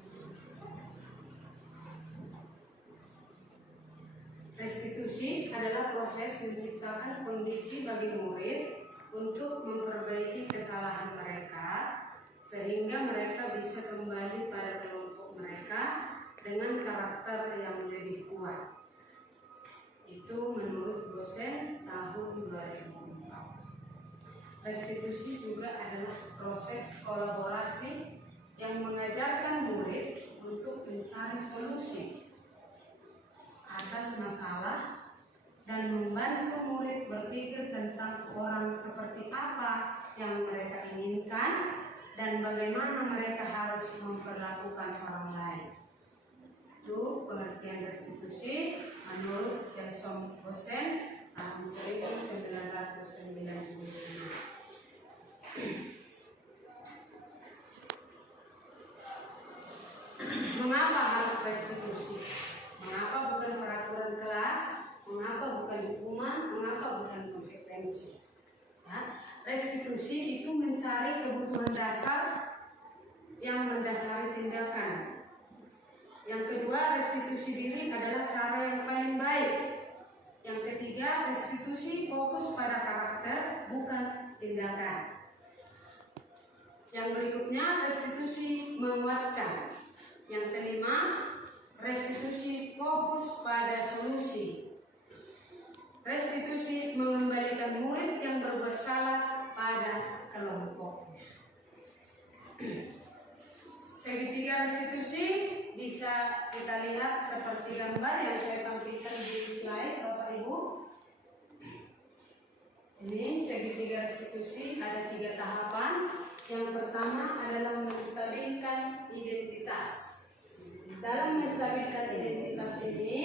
Restitusi adalah proses menciptakan kondisi bagi murid untuk memperbaiki kesalahan mereka sehingga mereka bisa kembali pada kelompok mereka dengan karakter yang lebih kuat. Itu menurut dosen tahun 2004. Restitusi juga adalah proses kolaborasi yang mengajarkan murid untuk mencari solusi atas masalah dan membantu murid berpikir tentang orang seperti apa yang mereka inginkan dan bagaimana mereka harus memperlakukan orang lain. Itu pengertian restitusi menurut Jason Gosen tahun 1995. Mengapa harus restitusi? Mengapa bukan peraturan kelas? Mengapa bukan hukuman? Mengapa bukan konsekuensi? Ya, restitusi itu mencari kebutuhan dasar yang mendasari tindakan. Yang kedua, restitusi diri adalah cara yang paling baik. Yang ketiga, restitusi fokus pada karakter, bukan tindakan. Yang berikutnya, restitusi menguatkan. Yang kelima, restitusi fokus pada solusi. Restitusi mengembalikan murid yang berbuat salah pada kelompoknya. Segitiga restitusi bisa kita lihat seperti gambar yang saya tampilkan di slide Bapak Ibu. Ini segitiga restitusi ada 3 tahapan. Yang pertama adalah menstabilkan identitas. Dalam menstabilkan identitas ini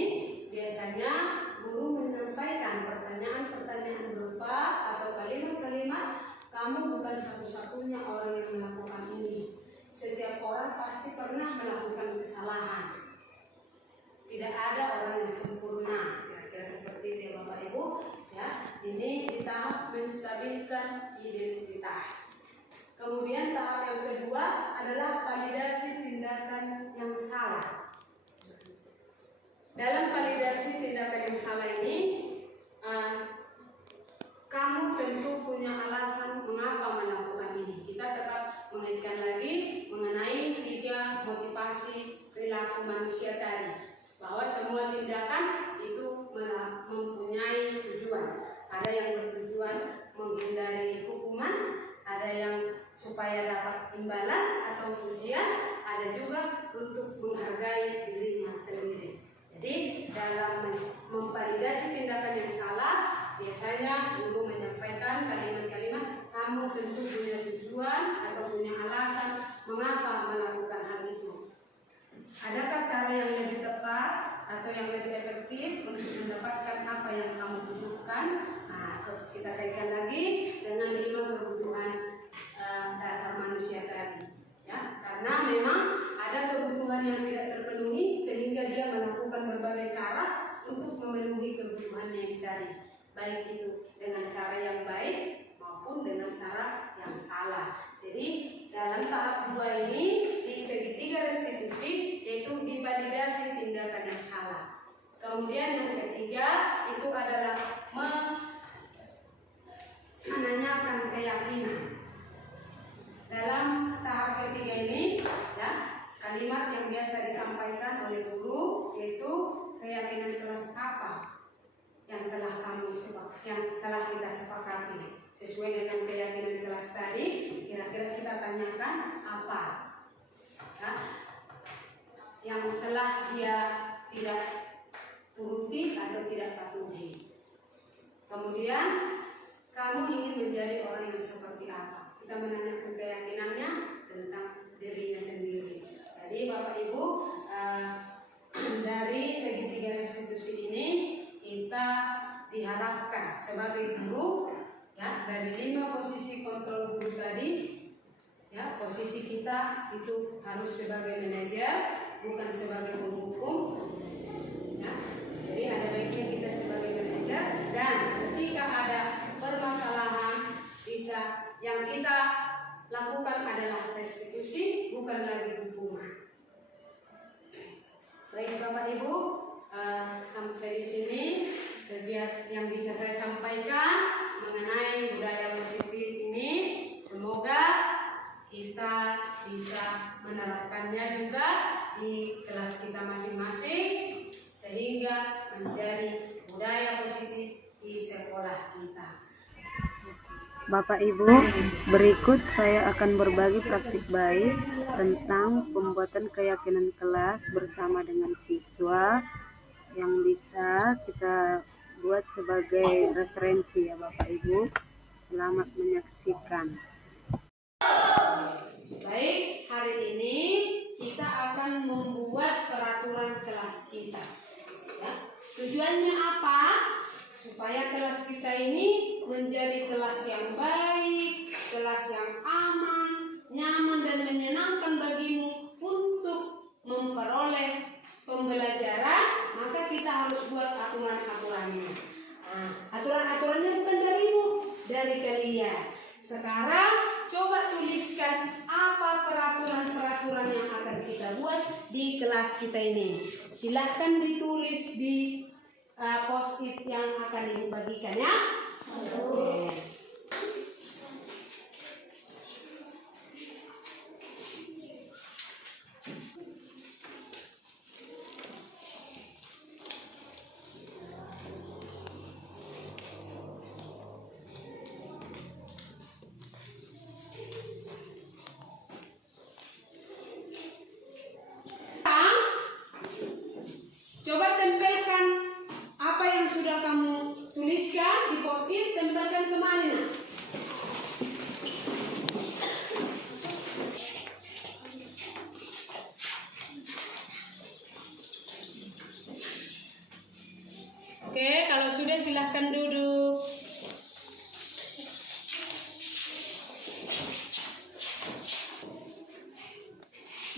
biasanya guru menyampaikan pertanyaan-pertanyaan berupa atau kalimat-kalimat, kamu bukan satu-satunya orang yang melakukan ini. Setiap orang pasti pernah melakukan kesalahan. Tidak ada orang yang sempurna. Kira-kira seperti itu ya Bapak Ibu. Ya, ini di tahap menstabilkan identitas. Kemudian tahap yang kedua adalah validasi tindakan yang salah. Dalam validasi tindakan yang salah ini, kamu tentu punya alasan mengapa melakukan ini. Kita tetap mengaitkan lagi mengenai 3 motivasi perilaku manusia tadi, bahwa semua tindakan itu mempunyai tujuan. Ada yang bertujuan menghindari hukuman, ada yang supaya dapat imbalan atau pujian, ada juga untuk menghargai dirinya sendiri. Jadi dalam memvalidasi tindakan yang salah, biasanya guru menyampaikan kalimat-kalimat, kamu tentu punya tujuan atau punya alasan mengapa melakukan hal itu. Adakah cara yang lebih tepat atau yang lebih efektif untuk mendapatkan apa yang kamu butuhkan? Nah, kita kaitkan lagi dengan 5 kebutuhan dasar manusia tadi. Ya, karena memang ada kebutuhan yang tidak terpenuhi sehingga dia melakukan berbagai cara untuk memenuhi kebutuhannya yang tadi, baik itu dengan cara yang baik maupun dengan cara yang salah. Jadi dalam tahap 2 ini di segitiga restitusi yaitu divalidasi tindakan yang salah. Kemudian yang ketiga itu adalah menanyakan keyakinan. Dalam tahap ketiga ini, ya, kalimat yang biasa disampaikan oleh guru yaitu keyakinan kelas apa yang telah kita sepakati. Sesuai dengan keyakinan kelas tadi, kira-kira kita tanyakan apa, ya, yang telah dia tidak turuti atau tidak patuhi. Kemudian kamu ingin menjadi seperti apa. Kita menanyakan keyakinannya tentang dirinya sendiri. Jadi Bapak Ibu, dari segitiga restitusi ini kita diharapkan sebagai guru, ya, dari 5 posisi kontrol guru tadi, ya, posisi kita itu harus sebagai manajer, bukan sebagai penghukum, ya. Jadi ada baiknya kita sebagai manajer, dan ketika ada permasalahan bisa yang kita lakukan adalah restitusi, bukan lagi hukuman. Baik Bapak Ibu, sampai di sini kegiatan yang bisa saya sampaikan mengenai budaya positif ini. Semoga kita bisa menerapkannya juga di kelas kita masing-masing sehingga menjadi budaya positif di sekolah kita. Bapak Ibu, berikut saya akan berbagi praktik baik tentang pembuatan keyakinan kelas bersama dengan siswa yang bisa kita buat sebagai referensi ya Bapak Ibu. Selamat menyaksikan. Baik, hari ini kita akan membuat peraturan kelas kita. Ya. Tujuannya apa? Supaya kelas kita ini menjadi kelas yang baik, kelas yang aman, nyaman dan menyenangkan bagimu untuk memperoleh pembelajaran. Maka kita harus buat aturan-aturannya. Nah, aturan-aturannya bukan darimu, dari kalian. Sekarang coba tuliskan apa peraturan-peraturan yang akan kita buat di kelas kita ini. Silahkan ditulis di post-it yang akan Ibu bagikan ya. Oke. Coba tempelkan apa yang sudah kamu tuliskan di post-it, tempelkan kemana? Oke, kalau sudah silahkan duduk.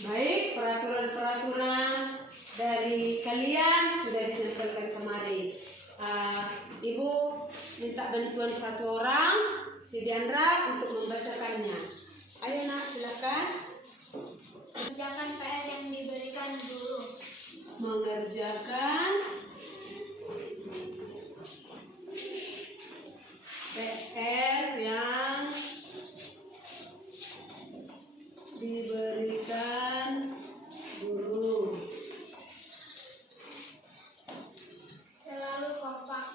Baik, peraturan-peraturan dari kalian sudah ditempelkan kemarin. Ibu minta bantuan satu orang, si Diandra, untuk membacakannya. Ayo nak, silakan. Mengerjakan PR yang diberikan guru. Mengerjakan PR yang diberikan guru. Selalu kompak.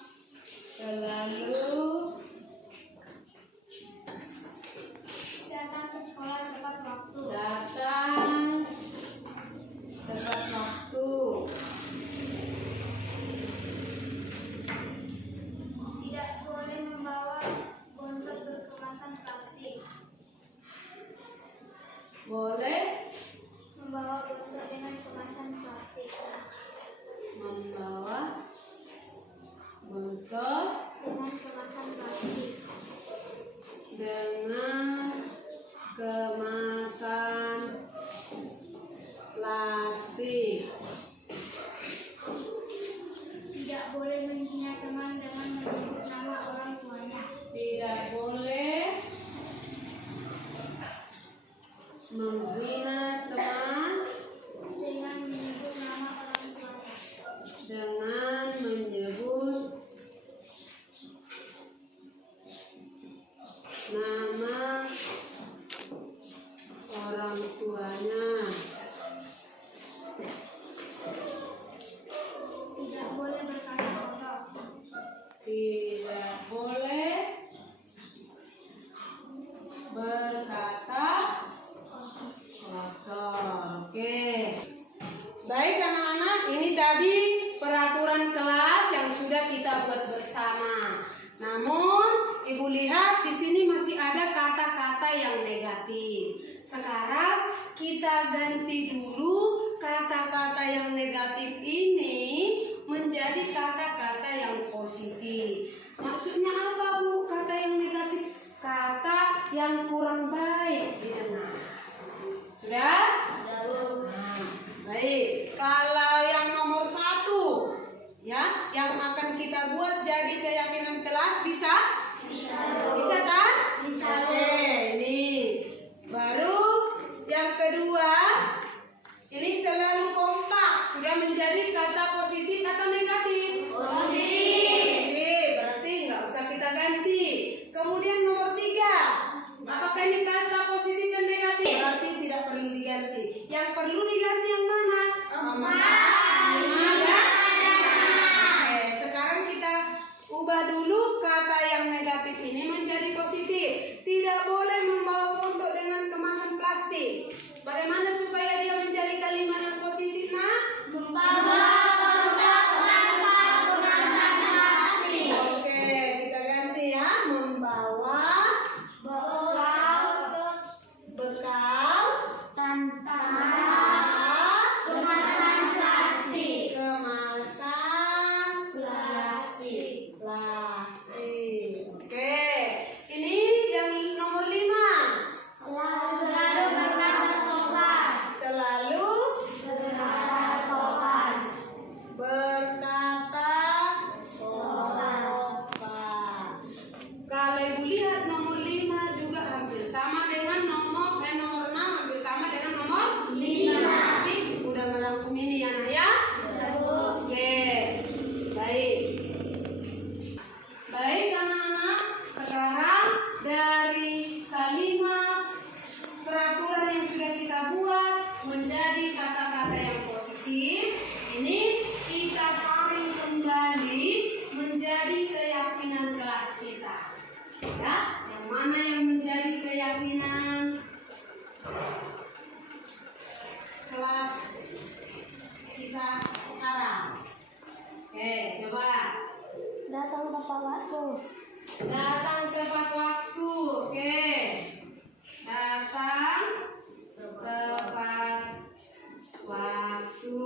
Selalu Datang ke sekolah tepat waktu. datang tepat waktu. Tidak boleh membawa botol berkemasan plastik. Boleh Membawa botol dengan kemasan plastik. membawa botol Dengan kemasan plastik. dengan kemasan plastik. Tidak boleh menghina teman dengan menyebut nama orang tuanya. Tidak boleh menghina teman Dengan menyebut nama orang tuanya. dengan menyebut nama orang tuanya. Tidak boleh berkata kotor. Tidak boleh berkata kotor. Oke. Baik anak-anak, ini tadi peraturan kelas yang sudah kita buat bersama. Namun, Ibu lihat di sini masih ada kata-kata yang negatif. Sekarang kita ganti dulu kata-kata yang negatif ini menjadi kata-kata yang positif. Maksudnya apa, Bu? Kata yang negatif, kata yang kurang baik. Nah, sudah? Baik. Kalau yang nomor 1, ya, yang akan kita buat jadi keyakinan kelas bisa? Bisa kan? Bisa. Oke, ini. Baru yang kedua, ini selalu kompak. Sudah menjadi kata positif atau negatif? Positif. Oke, berarti nggak usah kita ganti. Kemudian nomor 3, apakah ini kata positif dan negatif? Berarti tidak perlu diganti. Yang perlu diganti yang mana? Sekarang kita ubah dulu kata yang negatif ini menjadi positif. Tidak boleh membawa puntuk dengan kemasan plastik. Bagaimana supaya dia menjadi kalimat yang positif, nak? Membawa puntuk tanpa kemasan plastik. Oke, kita ganti ya. Membawa bekal tanpa kemasan plastik. Oke, ini yang nomor 5. Selalu berkata sopan. Selalu berkata sopan. Kalau ibu lihat nomor 5 juga hampir sama dengan nomor 6 hampir sama dengan nomor 5. Jadi udah merangkum ini ya, Nak ya? Oke, baik. Baik anak-anak, sekarang dari kalimat peraturan yang sudah kita buat menjadi kata-kata yang positif, ini kita saring kembali menjadi keyakinan kelas kita. Ya, yang mana yang menjadi keyakinan kelas kita sekarang? Oke, coba. Datang tepat waktu. Datang tepat waktu. Oke. Datang tepat waktu.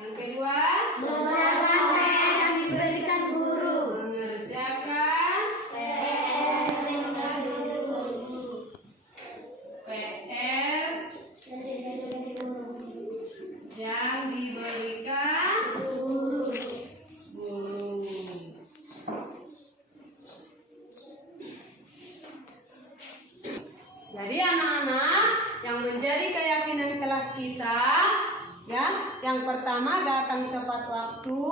Yang kedua, Mengerjakan PR yang diberikan guru. mengerjakan PR yang diberikan guru. PR yang diberikan Guru. guru. Jadi anak-anak yang menjadi keyakinan kelas kita, ya, yang pertama datang tepat waktu,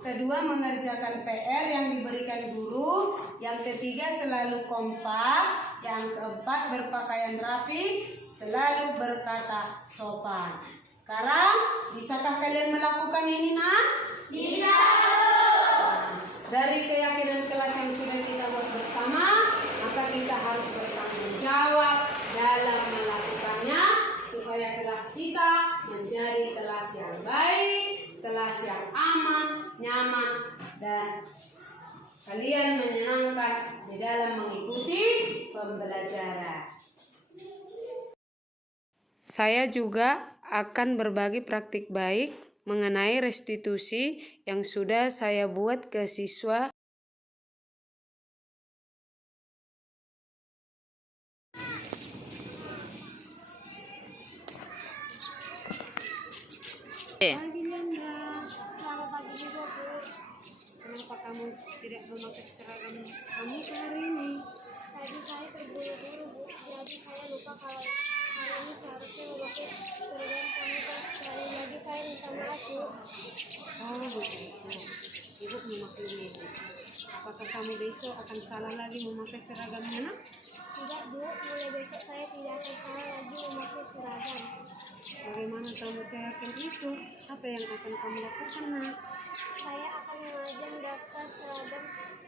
kedua mengerjakan PR yang diberikan guru, yang ketiga selalu kompak, yang keempat berpakaian rapi, selalu berkata sopan. Sekarang bisakah kalian melakukan ini, nak? Bisa. Dari keyakinan kelas yang sudah kita buat bersama, maka kita harus bertanggung jawab dalam melakukannya supaya kelas kita menjadi kelas yang baik, kelas yang aman, nyaman, dan kalian menyenangkan di dalam mengikuti pembelajaran. Saya juga akan berbagi praktik baik mengenai restitusi yang sudah saya buat ke siswa. Alhamdulillah. Selamat pagi juga, Bu. Kenapa kamu tidak memakai seragam kamu hari ini? Tadi saya terburu-buru, Bu. Jadi saya lupa kalau hari ini seharusnya memakai seragam pramuka. Sekali lagi saya minta maaf, Bu. Oh begitu. Ibu memaklumi. Apakah kamu besok akan salah lagi memakai seragamnya, nak? Tidak, Bu. Mulai besok saya tidak akan salah lagi memakai seragam. Bagaimana kamu sehatkan itu? Apa yang akan kamu lakukan, nak? Saya akan memajang daftar seragam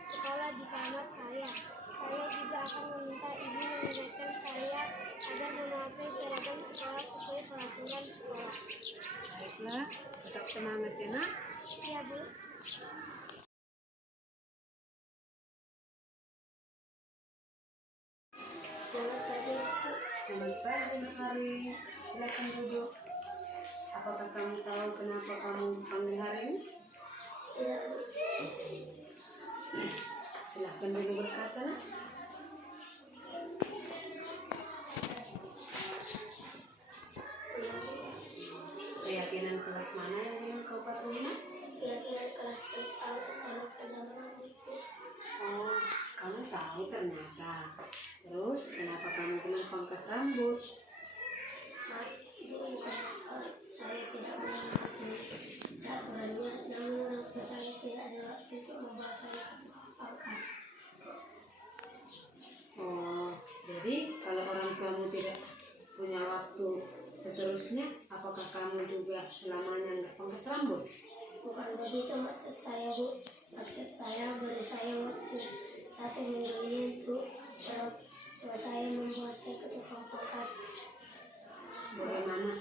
sekolah di kamar saya. Saya juga akan meminta ibu mengingatkan saya agar memakai seragam sekolah sesuai peraturan sekolah. Baiklah, tetap semangat ya, nak. Iya, Bu. Selamat pagi, Bunda Hari. Silakan duduk. Apakah kamu tahu kenapa kamu panggil hari ini? Silakan duduk berkaca. Nak. Keyakinan kelas mana yang ingin kau patuhi? Nak? Keyakinan kelas tentang ajaran berikut. Oh, kamu tahu ternyata. Terus kenapa kamu kena pangkas rambut? Ibu bukan saya tidak mengikuti peraturannya, namun orang tua saya tidak ada waktu untuk membawa saya ke tukang pangkas. Oh, jadi kalau orang tuamu tidak punya waktu seterusnya, apakah kamu juga selamanya nggak pangkas rambut? Bukan begitu maksud saya, Bu. Maksud saya beri saya waktu 1 minggu ini untuk orang tua saya membawa saya ke tukang pangkas. Bagaimana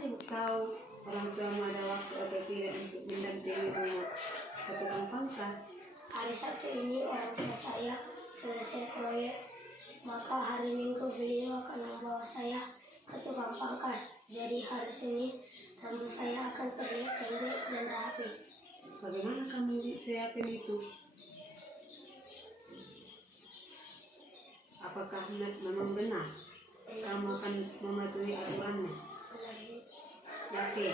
ibu tahu orang tuamu ada waktu atau tidak untuk mendampingimu ke tukang pangkas? Hari Sabtu ini orang tua saya selesai proyek, maka hari Minggu beliau akan membawa saya ke tukang pangkas. Jadi hari Senin rambut saya akan terlihat pendek dan rapi. Bagaimana kamu bisa yakin itu? Apakah memang benar kamu akan mematuhi aturannya? Yakin?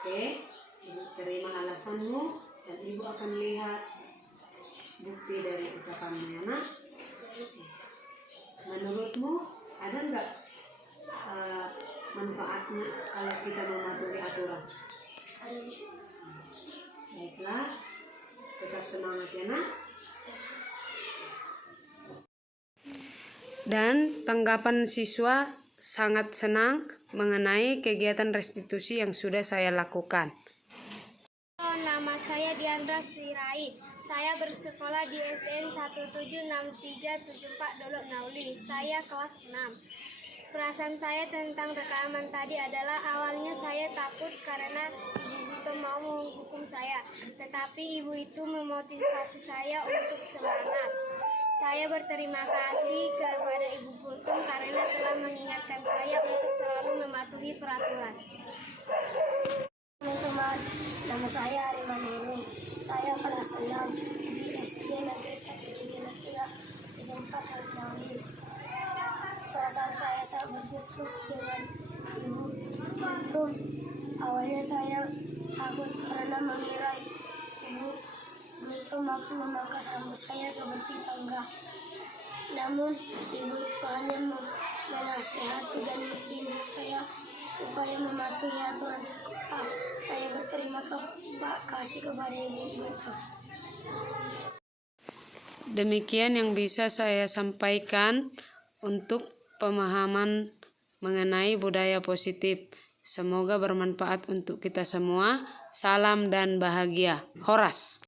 Oke, ibu terima alasanmu dan ibu akan lihat bukti dari ucapanmu ya nak. Menurutmu ada nggak manfaatnya kalau kita mematuhi aturan? Baiklah, tetap semangat ya nak. Dan tanggapan siswa sangat senang mengenai kegiatan restitusi yang sudah saya lakukan. Halo, nama saya Diandra Sirai. Saya bersekolah di SDN 176374 Dolok Nauli. Saya kelas 6. Perasaan saya tentang rekaman tadi adalah awalnya saya takut karena ibu itu mau menghukum saya. Tetapi ibu itu memotivasi saya untuk semangat. Saya berterima kasih kepada Ibu Kultum karena telah mengingatkan saya untuk selalu mematuhi peraturan. Teman-teman, nama saya Ariman Nurul. Saya kelas 6 di SD Negeri 173 Tempat Nauli. Perasaan saya sangat berdiskusi dengan Ibu Kultum. Awalnya saya takut karena mengira Ibu Kultum aku memangkas rambut saya seperti tangga. Namun ibu itu hanya menasihati dan membimbing saya supaya mematuhi aturan sekolah. Saya berterima kasih kepada ibu Kultum. Demikian yang bisa saya sampaikan untuk pemahaman mengenai budaya positif. Semoga bermanfaat untuk kita semua. Salam dan bahagia. Horas.